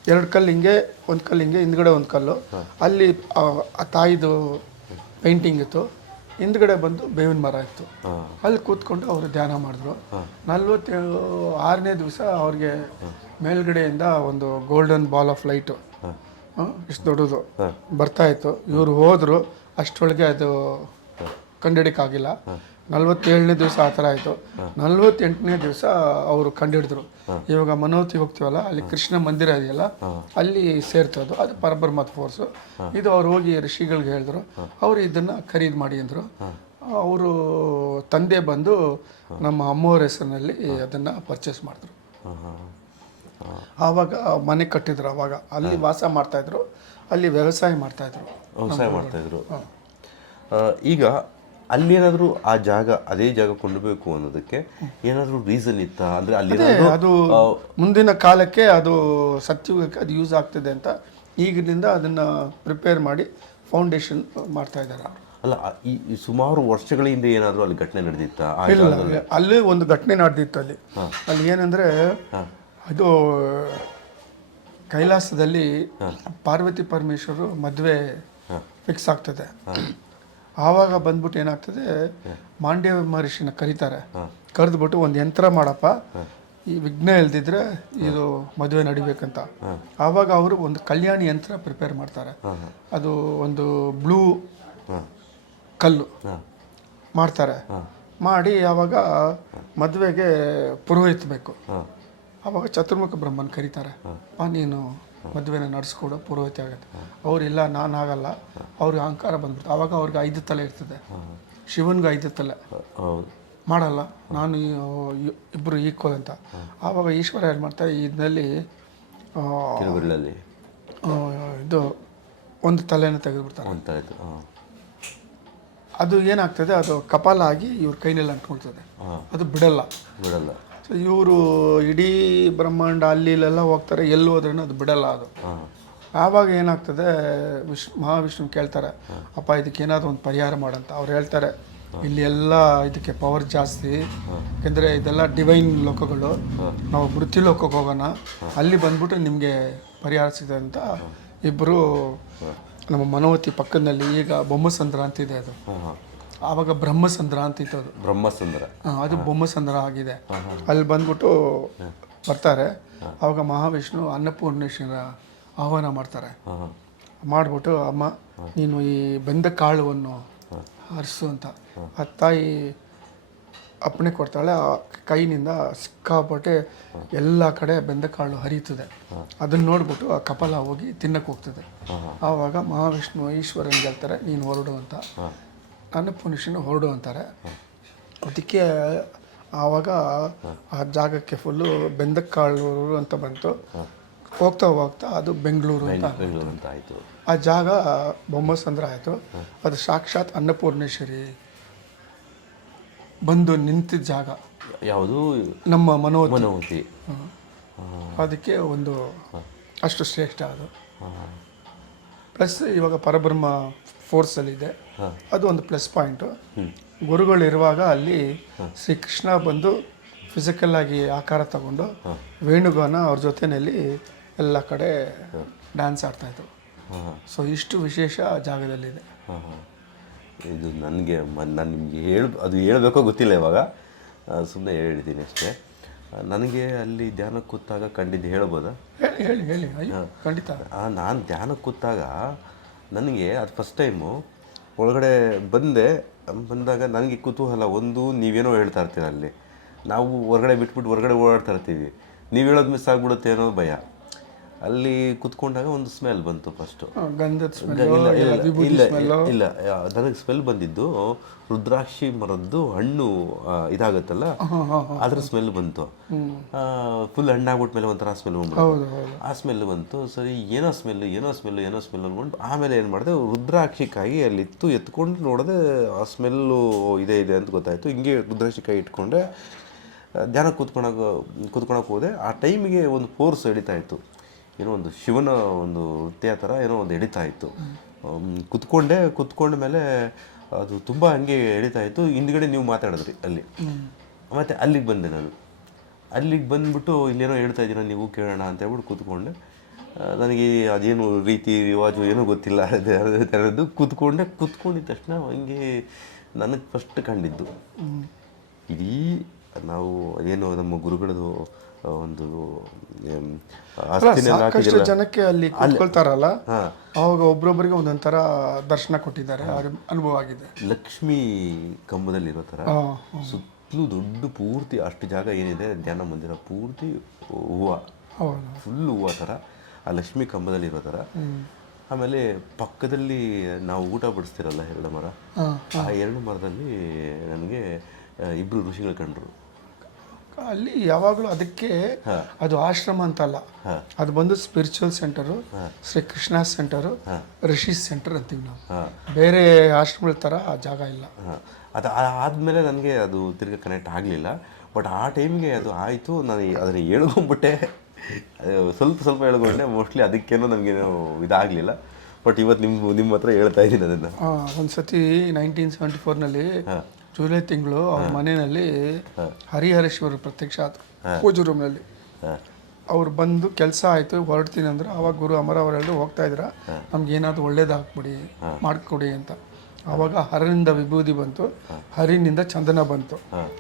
2 ಕಲ್ಲು ಹಿಂಗೆ, 1 ಕಲ್ಲು ಹಿಂಗೆ, ಹಿಂದ್ಗಡೆ 1 ಕಲ್ಲು. ಅಲ್ಲಿ ಆ ತಾಯಿದು ಪೇಂಟಿಂಗ್ ಇತ್ತು, ಹಿಂದ್ಗಡೆ ಬಂದು ಬೇವಿನ ಮರ ಇತ್ತು. ಅಲ್ಲಿ ಕೂತ್ಕೊಂಡು ಅವರು ಧ್ಯಾನ ಮಾಡಿದ್ರು. 46ನೇ ದಿವಸ ಅವ್ರಿಗೆ ಮೇಲ್ಗಡೆಯಿಂದ ಒಂದು ಗೋಲ್ಡನ್ ಬಾಲ್ ಆಫ್ ಲೈಟು ಇಷ್ಟು ದೊಡ್ಡದು ಬರ್ತಾ ಇತ್ತು. ಇವರು ಹೋದರು, ಅಷ್ಟರೊಳಗೆ ಅದು ಕಂಡಿಡಿಯಕ್ಕಾಗಿಲ್ಲ. 47ನೇ ದಿವಸ ಆ ಥರ ಆಯಿತು. 48ನೇ ದಿವಸ ಅವರು ಕಂಡಿಡಿದ್ರು. ಇವಾಗ ಮನೋವತಿ ಹೋಗ್ತೀವಲ್ಲ, ಅಲ್ಲಿ ಕೃಷ್ಣ ಮಂದಿರ ಇದೆಯಲ್ಲ, ಅಲ್ಲಿ ಸೇರ್ತದ್ದು ಅದು ಪರಬ್ರಹ್ಮದ ಫೋರ್ಸು. ಇದು ಅವ್ರು ಹೋಗಿ ಋಷಿಗಳಿಗೆ ಹೇಳಿದ್ರು, ಅವರು ಇದನ್ನು ಖರೀದಿ ಮಾಡಿ ಅಂದರು. ಅವರು ತಂದೆ ಬಂದು ನಮ್ಮ ಅಮ್ಮವ್ರ ಹೆಸರಿನಲ್ಲಿ ಅದನ್ನು ಪರ್ಚೇಸ್ ಮಾಡಿದ್ರು. ಆವಾಗ ಮನೆ ಕಟ್ಟಿದ್ರು. ಆವಾಗ ಅಲ್ಲಿ ವಾಸ ಮಾಡ್ತಾಯಿದ್ರು, ಅಲ್ಲಿ ವ್ಯವಸಾಯ ಮಾಡ್ತಾಯಿದ್ರು. ಈಗ ಅಲ್ಲೇನಾದರೂ ಆ ಜಾಗ ಅದೇ ಜಾಗ ಕೊಂಡಬೇಕು ಅನ್ನೋದಕ್ಕೆ ಏನಾದರೂ ರೀಸನ್ ಇತ್ತಾ? ಅಂದರೆ ಅಲ್ಲಿ ಅದು ಮುಂದಿನ ಕಾಲಕ್ಕೆ ಅದು ಸತ್ಯುಗಕ್ಕೆ ಅದು ಯೂಸ್ ಆಗ್ತದೆ ಅಂತ ಈಗಿನಿಂದ ಅದನ್ನು ಪ್ರಿಪೇರ್ ಮಾಡಿ ಫೌಂಡೇಶನ್ ಮಾಡ್ತಾ ಇದ್ದಾರೆ. ಅಲ್ಲ, ಈ ಸುಮಾರು ವರ್ಷಗಳ ಹಿಂದೆ ಏನಾದರೂ ಅಲ್ಲಿ ಘಟನೆ ನಡೆದಿತ್ತಾ? ಇಲ್ಲ, ಅಲ್ಲಿ ಒಂದು ಘಟನೆ ನಡೆದಿತ್ತು. ಅಲ್ಲಿ ಏನಂದರೆ, ಅದು ಕೈಲಾಸದಲ್ಲಿ ಪಾರ್ವತಿ ಪರಮೇಶ್ವರು ಮದುವೆ ಫಿಕ್ಸ್ ಆಗ್ತದೆ. ಆವಾಗ ಬಂದ್ಬಿಟ್ಟು ಏನಾಗ್ತದೆ, ಮಾಂಡ್ಯ ಮಹರ್ಷಿನ ಕರೀತಾರೆ. ಕರೆದ್ಬಿಟ್ಟು ಒಂದು ಯಂತ್ರ ಮಾಡಪ್ಪ, ಈ ವಿಘ್ನ ಇಲ್ದಿದ್ರೆ ಇದು ಮದುವೆ ನಡಿಬೇಕಂತ. ಆವಾಗ ಅವರು ಒಂದು ಕಲ್ಯಾಣಿ ಯಂತ್ರ ಪ್ರಿಪೇರ್ ಮಾಡ್ತಾರೆ. ಅದು ಒಂದು ಬ್ಲೂ ಕಲ್ಲು ಮಾಡ್ತಾರೆ. ಮಾಡಿ ಆವಾಗ ಮದುವೆಗೆ ಪುರೋಹಿತ ಬೇಕು. ಆವಾಗ ಚತುರ್ಮುಖ ಬ್ರಹ್ಮನ್ ಕರೀತಾರೆ, ನೀನು ಮದುವೆನ ನಡೆಸ್ಕೊಡು, ಪುರೋಹಿತ ಆಗುತ್ತೆ. ಅವರಿಲ್ಲ, ನಾನು ಆಗಲ್ಲ. ಅವ್ರಿಗೆ ಅಹಂಕಾರ ಬಂದ್ಬಿಡ್ತು. ಆವಾಗ ಅವ್ರಿಗೆ 5 ತಲೆ ಇರ್ತದೆ, ಶಿವನ್ಗೆ 5 ತಲೆ, ಮಾಡಲ್ಲ, ನಾನು ಇಬ್ಬರು ಈಕ್ವಲ್ ಅಂತ. ಆವಾಗ ಈಶ್ವರ ಏನು ಮಾಡ್ತಾರೆ, ಇದರಲ್ಲಿ ಇದು ಒಂದು ತಲೆನ ತೆಗೆದುಬಿಡ್ತಾರೆ. ಅದು ಏನಾಗ್ತದೆ, ಅದು ಕಪಾಲ ಆಗಿ ಇವ್ರ ಕೈನಲ್ಲಿ ಅಂಟ್ಕೊಳ್ತದೆ, ಅದು ಬಿಡಲ್ಲ. ಇವರು ಇಡೀ ಬ್ರಹ್ಮಾಂಡ ಅಲ್ಲಿ ಇಲ್ಲೆಲ್ಲ ಹೋಗ್ತಾರೆ, ಎಲ್ಲಿ ಹೋದ್ರೂ ಅದು ಬಿಡಲ್ಲ. ಅದು ಆವಾಗ ಏನಾಗ್ತದೆ ಮಹಾವಿಷ್ಣು ಕೇಳ್ತಾರೆ, ಅಪ್ಪ ಇದಕ್ಕೆ ಏನಾದರೂ ಒಂದು ಪರಿಹಾರ ಮಾಡಂತ. ಅವ್ರು ಹೇಳ್ತಾರೆ, ಇಲ್ಲಿ ಎಲ್ಲ ಇದಕ್ಕೆ ಪವರ್ ಜಾಸ್ತಿ, ಯಾಕೆಂದರೆ ಇದೆಲ್ಲ ಡಿವೈನ್ ಲೋಕಗಳು, ನಾವು ವೃತ್ತಿ ಲೋಕಕ್ಕೆ ಹೋಗೋಣ, ಅಲ್ಲಿ ಬಂದ್ಬಿಟ್ಟು ನಿಮಗೆ ಪರಿಹಾರ ಸಿಗ್ತದೆ ಅಂತ ಇಬ್ಬರು ನಮ್ಮ ಮನೋವತಿ ಪಕ್ಕದಲ್ಲಿ ಈಗ ಬೊಮ್ಮಸಂದ್ರ ಅಂತಿದೆ ಅದು, ಆವಾಗ ಬ್ರಹ್ಮಸಂದ್ರ ಅಂತಿತ್ತು ಅದು. ಬ್ರಹ್ಮಸಂದ್ರ ಅದು ಬೊಮ್ಮಸಂದ್ರ ಆಗಿದೆ. ಅಲ್ಲಿ ಬಂದ್ಬಿಟ್ಟು ಬರ್ತಾರೆ. ಆವಾಗ ಮಹಾವಿಷ್ಣು ಅನ್ನಪೂರ್ಣೇಶ್ವರ ಆಹ್ವಾನ ಮಾಡ್ತಾರೆ. ಮಾಡಿಬಿಟ್ಟು, ಅಮ್ಮ ನೀನು ಈ ಬೆಂದ ಕಾಳುವನ್ನು ಹರಿಸು ಅಂತ ಆ ತಾಯಿ ಅಪ್ಪಣೆ ಕೊಡ್ತಾಳೆ. ಆ ಕೈನಿಂದ ಸಿಕ್ಕಾಪಟ್ಟೆ ಎಲ್ಲ ಕಡೆ ಬೆಂದ ಕಾಳು ಹರಿಯುತ್ತದೆ. ಅದನ್ನು ನೋಡ್ಬಿಟ್ಟು ಆ ಕಪಾಲ ಹೋಗಿ ತಿನ್ನಕ್ಕೆ ಹೋಗ್ತದೆ. ಆವಾಗ ಮಹಾವಿಷ್ಣು ಈಶ್ವರನಿಗೆ ಹೇಳ್ತಾರೆ, ನೀನು ಹೊರಡು ಅಂತ. ಅನ್ನಪೂರ್ಣೇಶ್ವರನು ಹೊರಡು ಅಂತಾರೆ. ಅದಕ್ಕೆ ಆವಾಗ ಆ ಜಾಗಕ್ಕೆ ಫುಲ್ಲು ಬೆಂದಕಾಳೂರು ಅಂತ ಬಂತು. ಹೋಗ್ತಾ ಹೋಗ್ತಾ ಅದು ಬೆಂಗಳೂರು ಅಂತ ಆಯಿತು. ಆ ಜಾಗ ಬೊಮ್ಮಸಂದ್ರ ಆಯಿತು. ಅದು ಸಾಕ್ಷಾತ್ ಅನ್ನಪೂರ್ಣೇಶ್ವರಿ ಬಂದು ನಿಂತಿದ್ದ ಜಾಗ. ಯಾವುದು? ನಮ್ಮ ಮನೋವತಿ. ಮನೋವತಿ. ಅದಕ್ಕೆ ಒಂದು ಅಷ್ಟು ಶ್ರೇಷ್ಠ ಅದು. ಪ್ಲಸ್ ಇವಾಗ ಪರಬ್ರಹ್ಮ ಫೋರ್ಸಲ್ಲಿದೆ, ಅದು ಒಂದು ಪ್ಲಸ್ ಪಾಯಿಂಟು. ಗುರುಗಳಿರುವಾಗ ಅಲ್ಲಿ ಶ್ರೀಕೃಷ್ಣ ಬಂದು ಫಿಸಿಕಲ್ ಆಗಿ ಆಕಾರ ತಗೊಂಡು ವೇಣುಗಾನ ಅವ್ರ ಜೊತೆಯಲ್ಲಿ ಎಲ್ಲ ಕಡೆ ಡ್ಯಾನ್ಸ್ ಆಡ್ತಾಯಿದ್ರು. ಸೊ ಇಷ್ಟು ವಿಶೇಷ ಜಾಗದಲ್ಲಿದೆ. ಇದು ನನಗೆ ನಾನು ನಿಮಗೆ ಅದು ಹೇಳಬೇಕೋ ಗೊತ್ತಿಲ್ಲ, ಇವಾಗ ಸುಮ್ಮನೆ ಹೇಳಿದ್ದೀನಿ ಅಷ್ಟೇ. ನನಗೆ ಅಲ್ಲಿ ಧ್ಯಾನಕ್ಕೆ ಕೂತಾಗ ಕಂಡಿದ್ದು ಹೇಳ್ಬೋದಾ? ಹೇಳಿ ಹೇಳಿ ಹೇಳಿ. ಖಂಡಿತ. ನಾನು ಧ್ಯಾನಕ್ಕೆ ಕೂತಾಗ ನನಗೆ ಅದು ಫಸ್ಟ್ ಟೈಮು ಒಳಗಡೆ ಬಂದಾಗ ನನಗೆ ಕುತೂಹಲ. ಒಂದು, ನೀವೇನೋ ಹೇಳ್ತಾ ಇರ್ತೀರ ಅಲ್ಲಿ, ನಾವು ಹೊರಗಡೆ ಬಿಟ್ಬಿಟ್ಟು ಹೊರಗಡೆ ಓಡಾಡ್ತಾ ಇರ್ತೀವಿ, ನೀವು ಹೇಳೋದು ಮಿಸ್ ಆಗಿಬಿಡುತ್ತೆ ಅನ್ನೋ ಭಯ. ಅಲ್ಲಿ ಕುತ್ಕೊಂಡಾಗ ಒಂದು ಸ್ಮೆಲ್ ಬಂತು ಫಸ್ಟು. ಇಲ್ಲ, ನನಗೆ ಸ್ಮೆಲ್ ಬಂದಿದ್ದು ರುದ್ರಾಕ್ಷಿ ಮರದ್ದು ಹಣ್ಣು ಇದಾಗುತ್ತಲ್ಲ, ಅದ್ರ ಸ್ಮೆಲ್ ಬಂತು. ಫುಲ್ ಹಣ್ಣಾಗ್ಬಿಟ್ಮೇಲೆ ಒಂಥರ ಸ್ಮೆಲ್ ಬಂದ್ಬಿಟ್ಟು ಆ ಸ್ಮೆಲ್ ಬಂತು. ಸರಿ, ಏನೋ ಸ್ಮೆಲ್ ಅಂದ್ಕೊಂಡು ಆಮೇಲೆ ಏನು ಮಾಡಿದೆ, ರುದ್ರಾಕ್ಷಿ ಕಾಯಿ ಅಲ್ಲಿತ್ತು, ಎತ್ಕೊಂಡು ನೋಡಿದೆ ಆ ಸ್ಮೆಲ್ಲು ಇದೆ ಅಂತ ಗೊತ್ತಾಯಿತು. ಹಿಂಗೆ ರುದ್ರಾಕ್ಷಿ ಕಾಯಿ ಇಟ್ಕೊಂಡೆ ಧ್ಯಾನ ಕೂತ್ಕೊಳಕ್ಕೆ ಹೋದೆ. ಆ ಟೈಮಿಗೆ ಒಂದು ಫೋರ್ಸ್ ಎಳಿತಾ ಇತ್ತು, ಏನೋ ಒಂದು ಶಿವನ ಒಂದು ನೃತ್ಯ ಥರ ಏನೋ ಒಂದು ಎಳಿತಾ ಇತ್ತು. ಕುತ್ಕೊಂಡ ಮೇಲೆ ಅದು ತುಂಬ ಹಂಗೆ ಎಳಿತಾ ಇತ್ತು. ಹಿಂದ್ಗಡೆ ನೀವು ಮಾತಾಡಿದ್ರಿ ಅಲ್ಲಿ, ಮತ್ತು ಅಲ್ಲಿಗೆ ಬಂದೆ ನಾನು. ಅಲ್ಲಿಗೆ ಬಂದುಬಿಟ್ಟು ಇಲ್ಲೇನೋ ಹೇಳ್ತಾ ಇದ್ದೀರ ನೀವು, ಕೇಳೋಣ ಅಂತ ಹೇಳ್ಬಿಟ್ಟು ಕೂತ್ಕೊಂಡೆ. ನನಗೆ ಅದೇನು ರೀತಿ ರಿವಾಜು ಏನೂ ಗೊತ್ತಿಲ್ಲ ಥರದ್ದು. ಕೂತ್ಕೊಂಡಿದ್ದ ತಕ್ಷಣ ಹಂಗೆ ನನಗೆ ಫಸ್ಟ್ ಕಂಡಿದ್ದು ಇಡೀ ನಾವು ಅದೇನು ನಮ್ಮ ಗುರುಗಳದು ಒಂದು ಸಾಕಷ್ಟು ಜನಕ್ಕೆ ಅಲ್ಲಿ ಕೂತ್ಕೊಳ್ತಾರಲ್ಲ, ಅವಾಗ ಒಬ್ರೊಬ್ಬರಿಗೆ ಒಂದೊಂಥರ ದರ್ಶನ ಕೊಟ್ಟಿದ್ದಾರೆ, ಅನುಭವ ಆಗಿದೆ. ಲಕ್ಷ್ಮೀ ಕಂಬದಲ್ಲಿರೋ ಥರ ಸುತ್ತಲೂ ದೊಡ್ಡ ಪೂರ್ತಿ ಅಷ್ಟು ಜಾಗ ಏನಿದೆ ಧ್ಯಾನ ಮಂದಿರ ಪೂರ್ತಿ ಹೂವು, ಫುಲ್ ಹೂವು ಥರ, ಆ ಲಕ್ಷ್ಮೀ ಕಂಬದಲ್ಲಿರೋ ಥರ. ಆಮೇಲೆ ಪಕ್ಕದಲ್ಲಿ ನಾವು ಊಟ ಬಡಿಸ್ತಿರಲ್ಲ ಎರಡು ಮರ, ಆ ಎರಡು ಮರದಲ್ಲಿ ನನಗೆ ಇಬ್ಬರು ಋಷಿಗಳು ಕಂಡ್ರು. ಅಲ್ಲಿ ಯಾವಾಗಲೂ ಅದಕ್ಕೆ ಅದು ಆಶ್ರಮ ಅಂತಲ್ಲ, ಅದು ಬಂದು spiritual centre, Shri Krishna centre, ಋಷಿ ಸೆಂಟರ್ ಅಂತೀವಿ ನಾವು. ಬೇರೆ ಆಶ್ರಮಗಳ ಥರ ಆ ಜಾಗ ಇಲ್ಲ. ಅದು ಆದಮೇಲೆ ನನಗೆ ಅದು ತಿರ್ಗಿ ಕನೆಕ್ಟ್ ಆಗಲಿಲ್ಲ. ಬಟ್ ಆ ಟೈಮ್ಗೆ ಅದು ಆಯಿತು. ನಾನು ಅದನ್ನು ಹೇಳ್ಕೊಂಬಿಟ್ಟೆ, ಸ್ವಲ್ಪ ಹೇಳ್ಕೊಂಡೆ. ಮೋಸ್ಟ್ಲಿ ಅದಕ್ಕೇನೋ ನನಗೇನೋ ಇದಾಗಲಿಲ್ಲ. ಬಟ್ ಇವತ್ತು ನಿಮ್ಮ ಹತ್ರ ಹೇಳ್ತಾ ಇದ್ದೀನಿ ಅದನ್ನು. ಒಂದು ಸತಿ 1974ನಲ್ಲಿ ಜುಲೈ ತಿಂಗಳು ಅವ್ರ ಮನೆಯಲ್ಲಿ ಹರಿಹರೇಶ್ವರ ಪ್ರತ್ಯಕ್ಷ ಆದರು ಪೂಜೆ ರೂಮ್ನಲ್ಲಿ. ಅವ್ರು ಬಂದು ಕೆಲಸ ಆಯಿತು, ಹೊರಡ್ತೀನಿ ಅಂದ್ರೆ ಆವಾಗ ಗುರು ಅಮರ ಅವರೆಲ್ಲರೂ ಹೋಗ್ತಾ ಇದ್ರ, ನಮ್ಗೆ ಏನಾದರೂ ಒಳ್ಳೇದಾಗ್ಬಿಡಿ ಮಾಡಿಕೊಡಿ ಅಂತ. ಆವಾಗ ಹರನಿಂದ ವಿಭೂತಿ ಬಂತು, ಹರಿನಿಂದ ಚಂದನ ಬಂತು.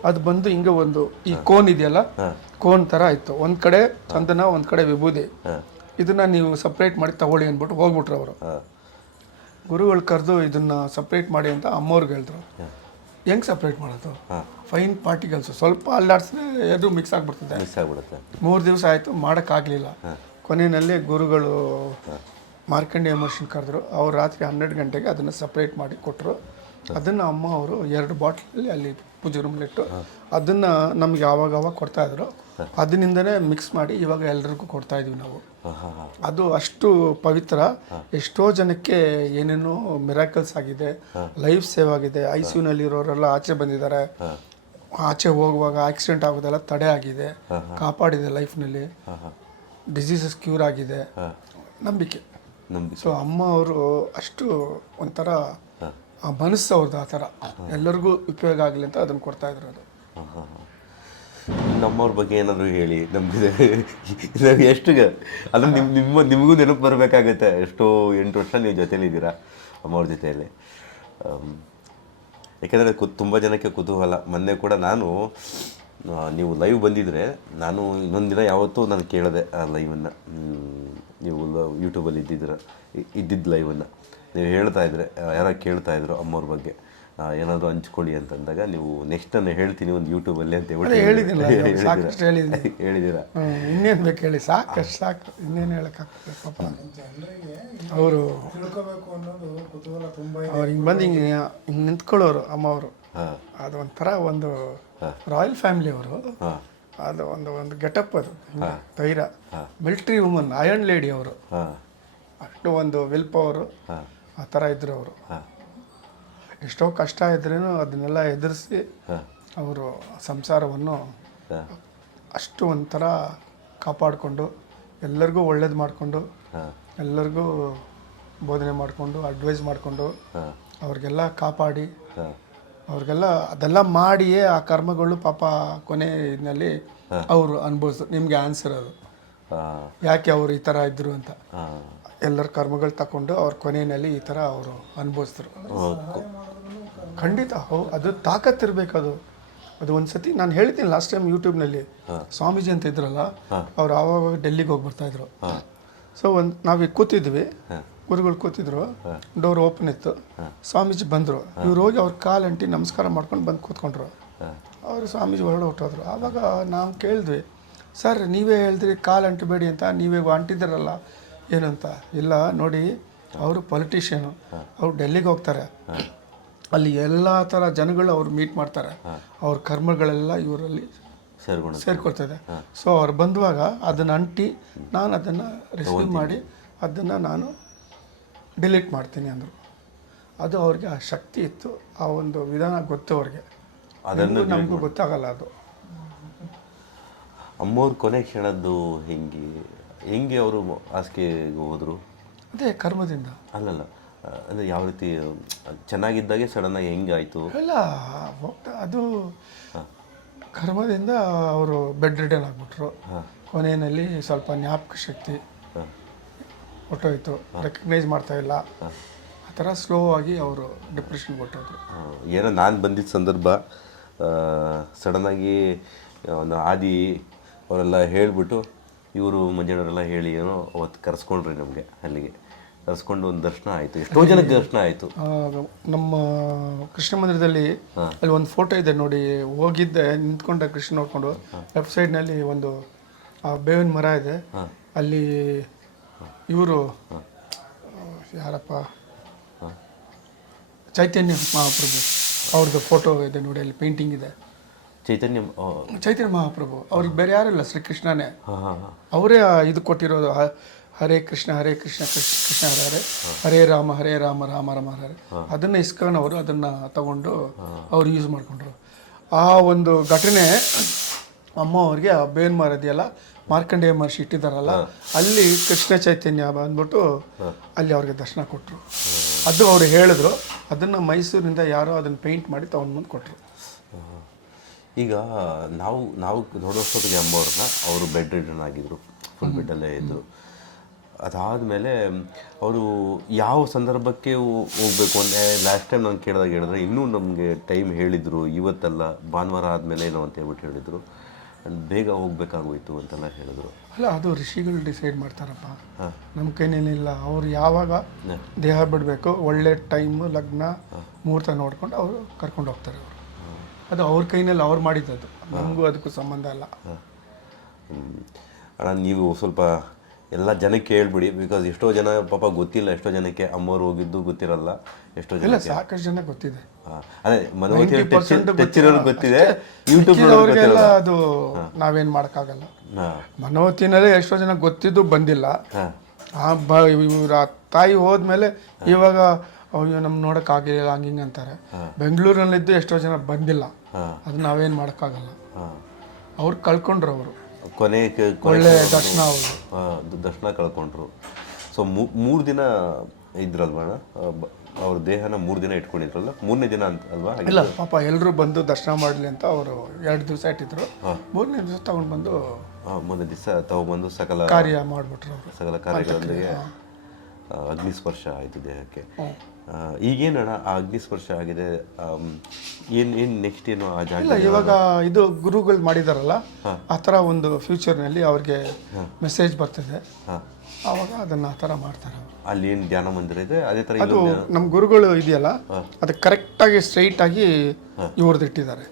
ಅದು ಬಂದು ಹಿಂಗೆ ಒಂದು ಈ ಕೋನ್ ಇದೆಯಲ್ಲ, ಕೋನ್ ಥರ ಇತ್ತು. ಒಂದು ಕಡೆ ಚಂದನ, ಒಂದು ಕಡೆ ವಿಭೂತಿ. ಇದನ್ನ ನೀವು ಸಪ್ರೇಟ್ ಮಾಡಿ ತಗೊಳ್ಳಿ ಅಂದ್ಬಿಟ್ಟು ಹೋಗ್ಬಿಟ್ರು ಅವರು. ಗುರುಗಳು ಕರೆದು ಇದನ್ನ ಸಪ್ರೇಟ್ ಮಾಡಿ ಅಂತ ಅಮ್ಮವ್ರಿಗೆ ಹೇಳಿದ್ರು. ಹೆಂಗೆ ಸಪ್ರೇಟ್ ಮಾಡೋದು? ಫೈನ್ ಪಾರ್ಟಿಕಲ್ಸು ಸ್ವಲ್ಪ ಅಲ್ಲಾಡಿಸಿದ್ರೆ ಅದು ಮಿಕ್ಸ್ ಆಗಿಬಿಡ್ತದೆ. 3 ದಿವಸ ಆಯಿತು, ಮಾಡೋಕ್ಕಾಗಲಿಲ್ಲ. ಕೊನೆಯಲ್ಲಿ ಗುರುಗಳು ಮಾರ್ಕಂಡೇಯ ಮಹರ್ಷಿನ ಕರೆದ್ರು. ಅವ್ರು ರಾತ್ರಿ 12 ಗಂಟೆಗೆ ಅದನ್ನು ಸಪ್ರೇಟ್ ಮಾಡಿ ಕೊಟ್ಟರು. ಅದನ್ನು ಅಮ್ಮ ಅವರು 2 ಬಾಟ್ಲಲ್ಲಿ ಅಲ್ಲಿ ಪೂಜೆ ರೂಮ್ಲಿಟ್ಟು ಅದನ್ನು ನಮ್ಗೆ ಆವಾಗ ಕೊಡ್ತಾಯಿದ್ರು. ಅದರಿಂದನೇ ಮಿಕ್ಸ್ ಮಾಡಿ ಇವಾಗ ಎಲ್ರಿಗೂ ಕೊಡ್ತಾ ಇದೀವಿ ನಾವು. ಅದು ಅಷ್ಟು ಪವಿತ್ರ. ಎಷ್ಟೋ ಜನಕ್ಕೆ ಏನೇನೋ ಮಿರಾಕಲ್ಸ್ ಆಗಿದೆ, ಲೈಫ್ ಸೇವ್ ಆಗಿದೆ. ICUನಲ್ಲಿ ಇರೋರೆಲ್ಲ ಆಚೆ ಬಂದಿದ್ದಾರೆ. ಆಚೆ ಹೋಗುವಾಗ ಆಕ್ಸಿಡೆಂಟ್ ಆಗೋದೆಲ್ಲ ತಡೆ ಆಗಿದೆ, ಕಾಪಾಡಿದೆ ಲೈಫ್ನಲ್ಲಿ. ಡಿಸೀಸಸ್ ಕ್ಯೂರ್ ಆಗಿದೆ. ನಂಬಿಕೆ. ನಂಬಿಕೆ. ಸೊ ಅಮ್ಮ ಅವರು ಅಷ್ಟು ಒಂಥರ ಆ ಮನಸ್ಸು ಅವ್ರದ್ದು ಆ ಥರ ಎಲ್ಲರಿಗೂ ಉಪಯೋಗ ಆಗಲಿ ಅಂತ ಅದನ್ನು ಕೊಡ್ತಾಯಿದ್ರು ಅದು. ನಮ್ಮವ್ರ ಬಗ್ಗೆ ಏನಾದರೂ ಹೇಳಿ ನಮಗೆ ಎಷ್ಟು ಅದು ನಿಮಗೂ ನೆನಪು ಬರಬೇಕಾಗತ್ತೆ. ಎಷ್ಟೋ 8 ವರ್ಷ ನೀವು ಜೊತೇಲಿದ್ದೀರಾ ಅಮ್ಮವ್ರ ಜೊತೆಯಲ್ಲಿ. ಯಾಕೆಂದರೆ ತುಂಬ ಜನಕ್ಕೆ ಕುತೂಹಲ. ಮೊನ್ನೆ ಕೂಡ ನಾನು ನೀವು ಲೈವ್ ಬಂದಿದ್ದರೆ ನಾನು ಇನ್ನೊಂದು ದಿನ ಯಾವತ್ತೂ ನಾನು ಕೇಳಿದೆ ಆ ಲೈವನ್ನು, ನೀವು ಯೂಟ್ಯೂಬಲ್ಲಿ ಇದ್ದಿದ್ದು ಲೈವನ್ನು ನೀವು ಹೇಳ್ತಾ ಇದ್ರೆ ಯಾರೋ ಕೇಳ್ತಾಯಿದ್ರು ಅಮ್ಮವ್ರ ಬಗ್ಗೆ ಏನಾದರೂ ಹಂಚ್ಕೊಳ್ಳಿ ಅಂತಂದಾಗ ನೀವು ನೆಕ್ಸ್ಟ್ ನಾನು ಹೇಳ್ತೀನಿ ಒಂದು ಯೂಟ್ಯೂಬಲ್ಲಿ ಅಂತ ಹೇಳಿದ್ದೀರಾ. ಇನ್ನೇನು ಬೇಕು ಹೇಳಿ, ಸಾಕಷ್ಟು ಸಾಕು, ಇನ್ನೇನು ಹೇಳೋಕ್ಕಾಗ್ತದೆ ಪಾಪ. ಅವರು ಅವ್ರು ಹಿಂಗೆ ಬಂದು ಹಿಂಗೆ ನಿಂತ್ಕೊಳ್ಳೋರು ಅಮ್ಮವರು. ಅದು ಒಂಥರ ಒಂದು ರಾಯಲ್ ಫ್ಯಾಮಿಲಿ ಅವರು. ಅದು ಒಂದು ಗೆಟಪ್, ಅದು ಧೈರ್ಯ, ಮಿಲ್ಟ್ರಿ ವುಮನ್, ಅಯರ್ನ್ ಲೇಡಿ ಅವರು. ಅಷ್ಟು ಒಂದು ವಿಲ್ ಪವರು ಆ ಥರ ಇದ್ರು ಅವರು. ಎಷ್ಟೋ ಕಷ್ಟ ಇದ್ರೂ ಅದನ್ನೆಲ್ಲ ಎದುರಿಸಿ ಅವರು ಸಂಸಾರವನ್ನು ಅಷ್ಟು ಒಂಥರ ಕಾಪಾಡಿಕೊಂಡು ಎಲ್ಲರಿಗೂ ಒಳ್ಳೇದು ಮಾಡಿಕೊಂಡು ಎಲ್ಲರಿಗೂ ಬೋಧನೆ ಮಾಡಿಕೊಂಡು ಅಡ್ವೈಸ್ ಮಾಡಿಕೊಂಡು ಅವ್ರಿಗೆಲ್ಲ ಕಾಪಾಡಿ ಅವ್ರಿಗೆಲ್ಲ ಅದೆಲ್ಲ ಮಾಡಿಯೇ ಆ ಕರ್ಮಗಳು ಪಾಪ ಕೊನೆ ಇದರಲ್ಲಿ ಅವರು ಅನುಭವಿಸ್ರು. ನಿಮಗೆ ಆನ್ಸರ್ ಅದು ಯಾಕೆ ಅವರು ಈ ಥರ ಇದ್ದರು ಅಂತ. ಎಲ್ಲರ ಕರ್ಮಗಳು ತಗೊಂಡು ಅವ್ರ ಕೊನೆಯಲ್ಲಿ ಈ ಥರ ಅವರು ಅನುಭವಿಸಿದ್ರು. ಖಂಡಿತ ಅದು ತಾಕತ್ತಿರ್ಬೇಕು. ಅದು ಒಂದು ಸತಿ ನಾನು ಹೇಳ್ತೀನಿ ಲಾಸ್ಟ್ ಟೈಮ್ ಯೂಟ್ಯೂಬ್ನಲ್ಲಿ, ಸ್ವಾಮೀಜಿ ಅಂತ ಇದ್ರಲ್ಲ, ಅವ್ರು ಆವಾಗ ಡೆಲ್ಲಿಗೆ ಹೋಗಿ ಬರ್ತಾಯಿದ್ರು. ಸೊ ನಾವೀಗ ಕೂತಿದ್ವಿ, ಗುರುಗಳು ಕೂತಿದ್ರು, ಡೋರ್ ಓಪನ್ ಇತ್ತು, ಸ್ವಾಮೀಜಿ ಬಂದರು. ಇವ್ರು ಹೋಗಿ ಅವ್ರ ಕಾಲಂಟಿ ನಮಸ್ಕಾರ ಮಾಡ್ಕೊಂಡು ಬಂದು ಕೂತ್ಕೊಂಡ್ರು. ಅವರು ಸ್ವಾಮೀಜಿ ಹೊರಡೆ ಹೊಟ್ಟೋದ್ರು. ಆವಾಗ ನಾವು ಕೇಳಿದ್ವಿ, ಸರ್ ನೀವೇ ಹೇಳಿದ್ರಿ ಕಾಲು ಅಂಟಬೇಡಿ ಅಂತ, ನೀವೇ ಅಂಟಿದ್ದೀರಲ್ಲ ಏನಂತ. ಇಲ್ಲ ನೋಡಿ, ಅವರು ಪೊಲಿಟಿಷಿಯನು, ಅವ್ರು ಡೆಲ್ಲಿಗೆ ಹೋಗ್ತಾರೆ, ಅಲ್ಲಿ ಎಲ್ಲ ಥರ ಜನಗಳು ಅವ್ರು ಮೀಟ್ ಮಾಡ್ತಾರೆ, ಅವ್ರ ಕರ್ಮಗಳೆಲ್ಲ ಇವರಲ್ಲಿ ಸೇರ್ಕೊಳ್ತದೆ. ಸೊ ಅವ್ರು ಬಂದುವಾಗ ಅದನ್ನು ಅಂಟಿ ನಾನು ಅದನ್ನು ರಿಸೀವ್ ಮಾಡಿ ಅದನ್ನು ನಾನು ಡಿಲೀಟ್ ಮಾಡ್ತೀನಿ ಅಂದರು. ಅದು ಅವ್ರಿಗೆ ಆ ಶಕ್ತಿ ಇತ್ತು, ಆ ಒಂದು ವಿಧಾನ ಗೊತ್ತು ಅವ್ರಿಗೆ. ಅದನ್ನು ನಮಗೂ ಗೊತ್ತಾಗಲ್ಲ ಅದು. ಅಮ್ಮವ್ರ ಕೊನೆ ಕ್ಷಣದ್ದು ಹೆಂಗೆ ಅವರು ಹಾಸಿಗೆಗೆ ಹೋದರು? ಅದೇ ಕರ್ಮದಿಂದ. ಅಲ್ಲಲ್ಲ, ಅಂದರೆ ಯಾವ ರೀತಿ ಚೆನ್ನಾಗಿದ್ದಾಗೆ ಸಡನ್ನಾಗಿ ಹೆಂಗೆ ಆಯಿತು? ಇಲ್ಲ, ಅದು ಕರ್ಮದಿಂದ ಅವರು ಬೆಡ್ ರಿಡನ್ ಆಗಿಬಿಟ್ರು. ಕೊನೆಯಲ್ಲಿ ಸ್ವಲ್ಪ ಜ್ಞಾಪಕ ಶಕ್ತಿ ಹೊಟ್ಟೋಯ್ತು, ರೆಕಗ್ನೈಸ್ ಮಾಡ್ತಾ ಇಲ್ಲ, ಆ ಥರ ಸ್ಲೋ ಆಗಿ ಅವರು ಡಿಪ್ರೆಷನ್ಗೆ ಹೊಟ್ಟೋದ್ರು. ಏನೋ ನಾನು ಬಂದಿದ್ದ ಸಂದರ್ಭ ಸಡನ್ನಾಗಿ ಒಂದು ಆದಿ ಅವರೆಲ್ಲ ಹೇಳಿಬಿಟ್ಟು ಇವರು ಮಂಜಣ್ಣವರೆಲ್ಲ ಹೇಳಿ ಏನೋ ಅವತ್ತು ಕರೆಸ್ಕೊಂಡ್ರಿ ನಮಗೆ. ಅಲ್ಲಿಗೆ ಕರೆಸ್ಕೊಂಡು ಒಂದು ದರ್ಶನ ಆಯಿತು, ಎಷ್ಟೋ ಜನಕ್ಕೆ ದರ್ಶನ ಆಯಿತು. ನಮ್ಮ ಕೃಷ್ಣ ಮಂದಿರದಲ್ಲಿ ಅಲ್ಲಿ ಒಂದು ಫೋಟೋ ಇದೆ ನೋಡಿ, ಹೋಗಿದ್ದೆ ನಿಂತ್ಕೊಂಡೆ ಕೃಷ್ಣ ನೋಡ್ಕೊಂಡು. ಲೆಫ್ಟ್ ಸೈಡ್ನಲ್ಲಿ ಒಂದು ಬೇವಿನ ಮರ ಇದೆ, ಅಲ್ಲಿ ಇವರು ಯಾರಪ್ಪ, ಚೈತನ್ಯ ಮಹಾಪ್ರಭು ಅವ್ರದ್ದು ಫೋಟೋ ಇದೆ ನೋಡಿ, ಅಲ್ಲಿ ಪೇಂಟಿಂಗ್ ಇದೆ. ಚೈತನ್ಯ ಮಹಾಪ್ರಭು ಅವ್ರಿಗೆ ಬೇರೆ ಯಾರಿಲ್ಲ, ಶ್ರೀಕೃಷ್ಣನೇ. ಅವರೇ ಇದು ಕೊಟ್ಟಿರೋದು, ಹರೇ ಕೃಷ್ಣ ಕೃಷ್ಣ ಕೃಷ್ಣ ಹರೇ ಹರೇ, ಹರೇ ರಾಮ ರಾಮ ರಾಮ ಹರೇ. ಅದನ್ನು ಇಸ್ಕಾನ್ ಅವರು ಅದನ್ನು ತಗೊಂಡು ಅವ್ರು ಯೂಸ್ ಮಾಡಿಕೊಂಡ್ರು. ಆ ಒಂದು ಘಟನೆ ಅಮ್ಮ ಅವ್ರಿಗೆ ಆ ಬೇವಿನ ಮರ ಇದೆಯಲ್ಲ, ಮಾರ್ಕಂಡೇಯ ಮಹರ್ಷಿ ಇಟ್ಟಿದ್ದಾರಲ್ಲ, ಅಲ್ಲಿ ಕೃಷ್ಣ ಚೈತನ್ಯ ಬಂದ್ಬಿಟ್ಟು ಅಲ್ಲಿ ಅವ್ರಿಗೆ ದರ್ಶನ ಕೊಟ್ಟರು. ಅದು ಅವ್ರು ಹೇಳಿದ್ರು. ಅದನ್ನು ಮೈಸೂರಿನಿಂದ ಯಾರೋ ಅದನ್ನು ಪೇಂಟ್ ಮಾಡಿ ತಗೊಂಡು ಬಂದು ಕೊಟ್ಟರು. ಈಗ ನಾವು ನೋಡೋಷ್ಟೊತ್ತಿಗೆ ಅಮ್ಮವ್ರನ್ನ ಅವರು ಬೆಡ್ ರಿಡನ್ ಆಗಿದ್ದರು, ಫುಲ್ ಬೆಡ್ಡಲ್ಲೇ ಇದ್ದರು. ಅದಾದಮೇಲೆ ಅವರು ಯಾವ ಸಂದರ್ಭಕ್ಕೆ ಹೋಗಬೇಕು ಅಂದರೆ ಲಾಸ್ಟ್ ಟೈಮ್ ನಾನು ಕೇಳಿದಾಗ ಹೇಳಿದ್ರೆ ಇನ್ನೂ ನಮಗೆ ಟೈಮ್ ಹೇಳಿದರು, ಇವತ್ತಲ್ಲ ಭಾನುವಾರ ಆದಮೇಲೆ ಏನೋ ಅಂತ ಹೇಳ್ಬಿಟ್ಟು ಹೇಳಿದರು. ಬೇಗ ಹೋಗ್ಬೇಕಾಗೋಯ್ತು ಅಂತೆಲ್ಲ ಹೇಳಿದ್ರು. ಅಲ್ಲ, ಅದು ಋಷಿಗಳು ಡಿಸೈಡ್ ಮಾಡ್ತಾರಪ್ಪ, ನಮ್ಮ ಕೈನೇನಿಲ್ಲ. ಅವ್ರು ಯಾವಾಗ ದೇಹ ಬಿಡಬೇಕು, ಒಳ್ಳೆ ಟೈಮು, ಲಗ್ನ ಮುಹೂರ್ತ ನೋಡ್ಕೊಂಡು ಅವರು ಕರ್ಕೊಂಡು ಹೋಗ್ತಾರೆ. ಅವರು ಅದು ಅವ್ರ ಕೈನಲ್ಲಿ ಅವ್ರು ಮಾಡಿದ್ದದು, ನಮಗೂ ಅದಕ್ಕೂ ಸಂಬಂಧ ಇಲ್ಲ. ಅಣ್ಣ, ನೀವು ಸ್ವಲ್ಪ ಎಲ್ಲ ಜನಕ್ಕೆ ಹೇಳ್ಬಿಡಿ, ಬಿಕಾಸ್ ಎಷ್ಟೋ ಜನ ಪಾಪ ಗೊತ್ತಿಲ್ಲ, ಎಷ್ಟೋ ಜನಕ್ಕೆ ಅಮ್ಮವ್ರು ಹೋಗಿದ್ದು ಗೊತ್ತಿರಲ್ಲ, ಎಷ್ಟೋ ಜನ ಸಾಕಷ್ಟು ಜನ ಗೊತ್ತಿದೆ. ಅದೇ ಮನೋವತಿರೋರು ಗೊತ್ತಿದೆ, ಯೂಟ್ಯೂಬ್ ಅದು ನಾವೇನು ಮಾಡೋಕ್ಕಾಗಲ್ಲ. ಮನೋವತಿನಲ್ಲೇ ಎಷ್ಟೋ ಜನ ಗೊತ್ತಿದ್ದು ಬಂದಿಲ್ಲ. ಇವ್ರ ತಾಯಿ ಹೋದ್ಮೇಲೆ ಇವಾಗ ಅಯ್ಯೋ ನಮ್ಗೆ ನೋಡೋಕ್ಕಾಗಿಲ್ಲ ಹಂಗಿಂಗೆ ಅಂತಾರೆ. ಬೆಂಗಳೂರಿನಲ್ಲಿದ್ದು ಎಷ್ಟೋ ಜನ ಬಂದಿಲ್ಲ, ಅದು ನಾವೇನು ಮಾಡೋಕ್ಕಾಗಲ್ಲ. ಅವ್ರು ಕಳ್ಕೊಂಡ್ರು, ಅವರು ಕೊನೆ ಒಳ್ಳೆ ದರ್ಶನ, ಅವರು ದರ್ಶನ ಕಳ್ಕೊಂಡ್ರು. ಸೊ 3 ದಿನ ಇದ್ರಲ್ವಾ ಅಣ್ಣ? ಅವ್ರ ದೇಹನ 3 ದಿನ ಇಟ್ಕೊಂಡಿದ್ರಲ್ಲ, 3ನೇ ದಿನ ಅಂತ ಅಲ್ವಾ? ಇಲ್ಲ ಪಾಪ ಎಲ್ಲರೂ ಬಂದು ದರ್ಶನ ಮಾಡಲಿ ಅಂತ ಅವರು 2 ದಿವಸ ಇಟ್ಟಿದ್ರು. 3ನೇ ದಿವಸ ತಗೊಂಡು ಬಂದು 3ನೇ ದಿವಸ ತಗೊಬಂದು ಸಕಲ ಕಾರ್ಯ ಮಾಡಿಬಿಟ್ರು ಅವರು. ಸಕಲ ಕಾರ್ಯಗಳೊಂದಿಗೆ ಅಗ್ನಿಸ್ಪರ್ಶ ಆಯಿತು ದೇಹಕ್ಕೆ. ಈಗೇನಣ್ಣ ಆ ಅಗ್ನಿಸ್ಪರ್ಶ ಆಗಿದೆ, ಏನು ನೆಕ್ಸ್ಟ್ ಏನು ಆ ಜಾಗ? ಇಲ್ಲ, ಇವಾಗ ಇದು ಗುರುಗಳು ಮಾಡಿದಾರಲ್ಲ, ಆ ಥರ ಒಂದು ಫ್ಯೂಚರ್ನಲ್ಲಿ ಅವ್ರಿಗೆ ಮೆಸೇಜ್ ಬರ್ತದೆ, ಆವಾಗ ಅದನ್ನು ಆ ಥರ ಮಾಡ್ತಾರೆ ಅವರು. ಅಲ್ಲಿ ಏನು ಧ್ಯಾನ ಮಂದಿರ ಇದೆ ಅದೇ ಥರ ಅದು ನಮ್ಮ ಗುರುಗಳು ಇದೆಯಲ್ಲ, ಅದು ಕರೆಕ್ಟಾಗಿ ಸ್ಟ್ರೈಟಾಗಿ ಇವ್ರದ್ದು ಇಟ್ಟಿದ್ದಾರೆ.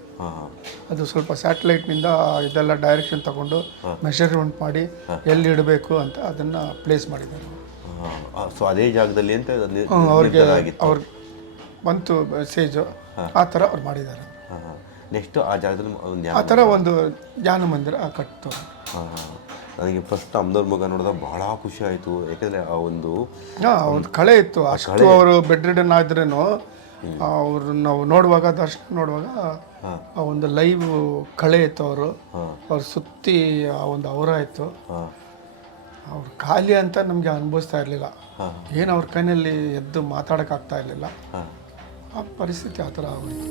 ಅದು ಸ್ವಲ್ಪ ಸ್ಯಾಟಲೈಟ್ನಿಂದ ಇದೆಲ್ಲ ಡೈರೆಕ್ಷನ್ ತಗೊಂಡು ಮೆಷರ್ಮೆಂಟ್ ಮಾಡಿ ಎಲ್ಲಿ ಇಡಬೇಕು ಅಂತ ಅದನ್ನು ಪ್ಲೇಸ್ ಮಾಡಿದ್ದಾರೆ. ಸೊ ಅದೇ ಜಾಗದಲ್ಲಿ ಅಂತ ಅವ್ರಿಗೆ ಬಂತು ಮೆಸೇಜು, ಆ ಥರ ಅವ್ರು ಮಾಡಿದ್ದಾರೆ. ನೆಕ್ಸ್ಟ್ ಆ ಜಾಗದಲ್ಲಿ ಆ ಥರ ಒಂದು ಧ್ಯಾನ ಮಂದಿರ ಕಟ್ಟು. ನನಗೆ ಫಸ್ಟ್ ಅಮ್ದವ್ರ ಮಗ ನೋಡಿದಾಗ ಭಾಳ ಖುಷಿ ಆಯಿತು. ಯಾಕಂದರೆ ಆ ಒಂದು ಅವ್ರದ್ದು ಕಳೆ ಇತ್ತು ಅಷ್ಟು. ಅವರು ಬೆಡ್ ರಿಡನ್ ಆದ್ರೂ ಅವರು ನಾವು ನೋಡುವಾಗ ದರ್ಶನ ನೋಡುವಾಗ ಆ ಒಂದು ಲೈವ್ ಕಳೆ ಇತ್ತು. ಅವ್ರ ಸುತ್ತಿ ಆ ಒಂದು ಅವರ ಇತ್ತು. ಅವ್ರು ಖಾಲಿ ಅಂತ ನಮಗೆ ಅನುಭವಿಸ್ತಾ ಇರಲಿಲ್ಲ. ಏನು ಅವ್ರ ಕೈಯಲ್ಲಿ ಎದ್ದು ಮಾತಾಡೋಕ್ಕಾಗ್ತಾ ಇರಲಿಲ್ಲ. ಆ ಪರಿಸ್ಥಿತಿ ಆ ಥರ ಆಗೋಯ್ತು.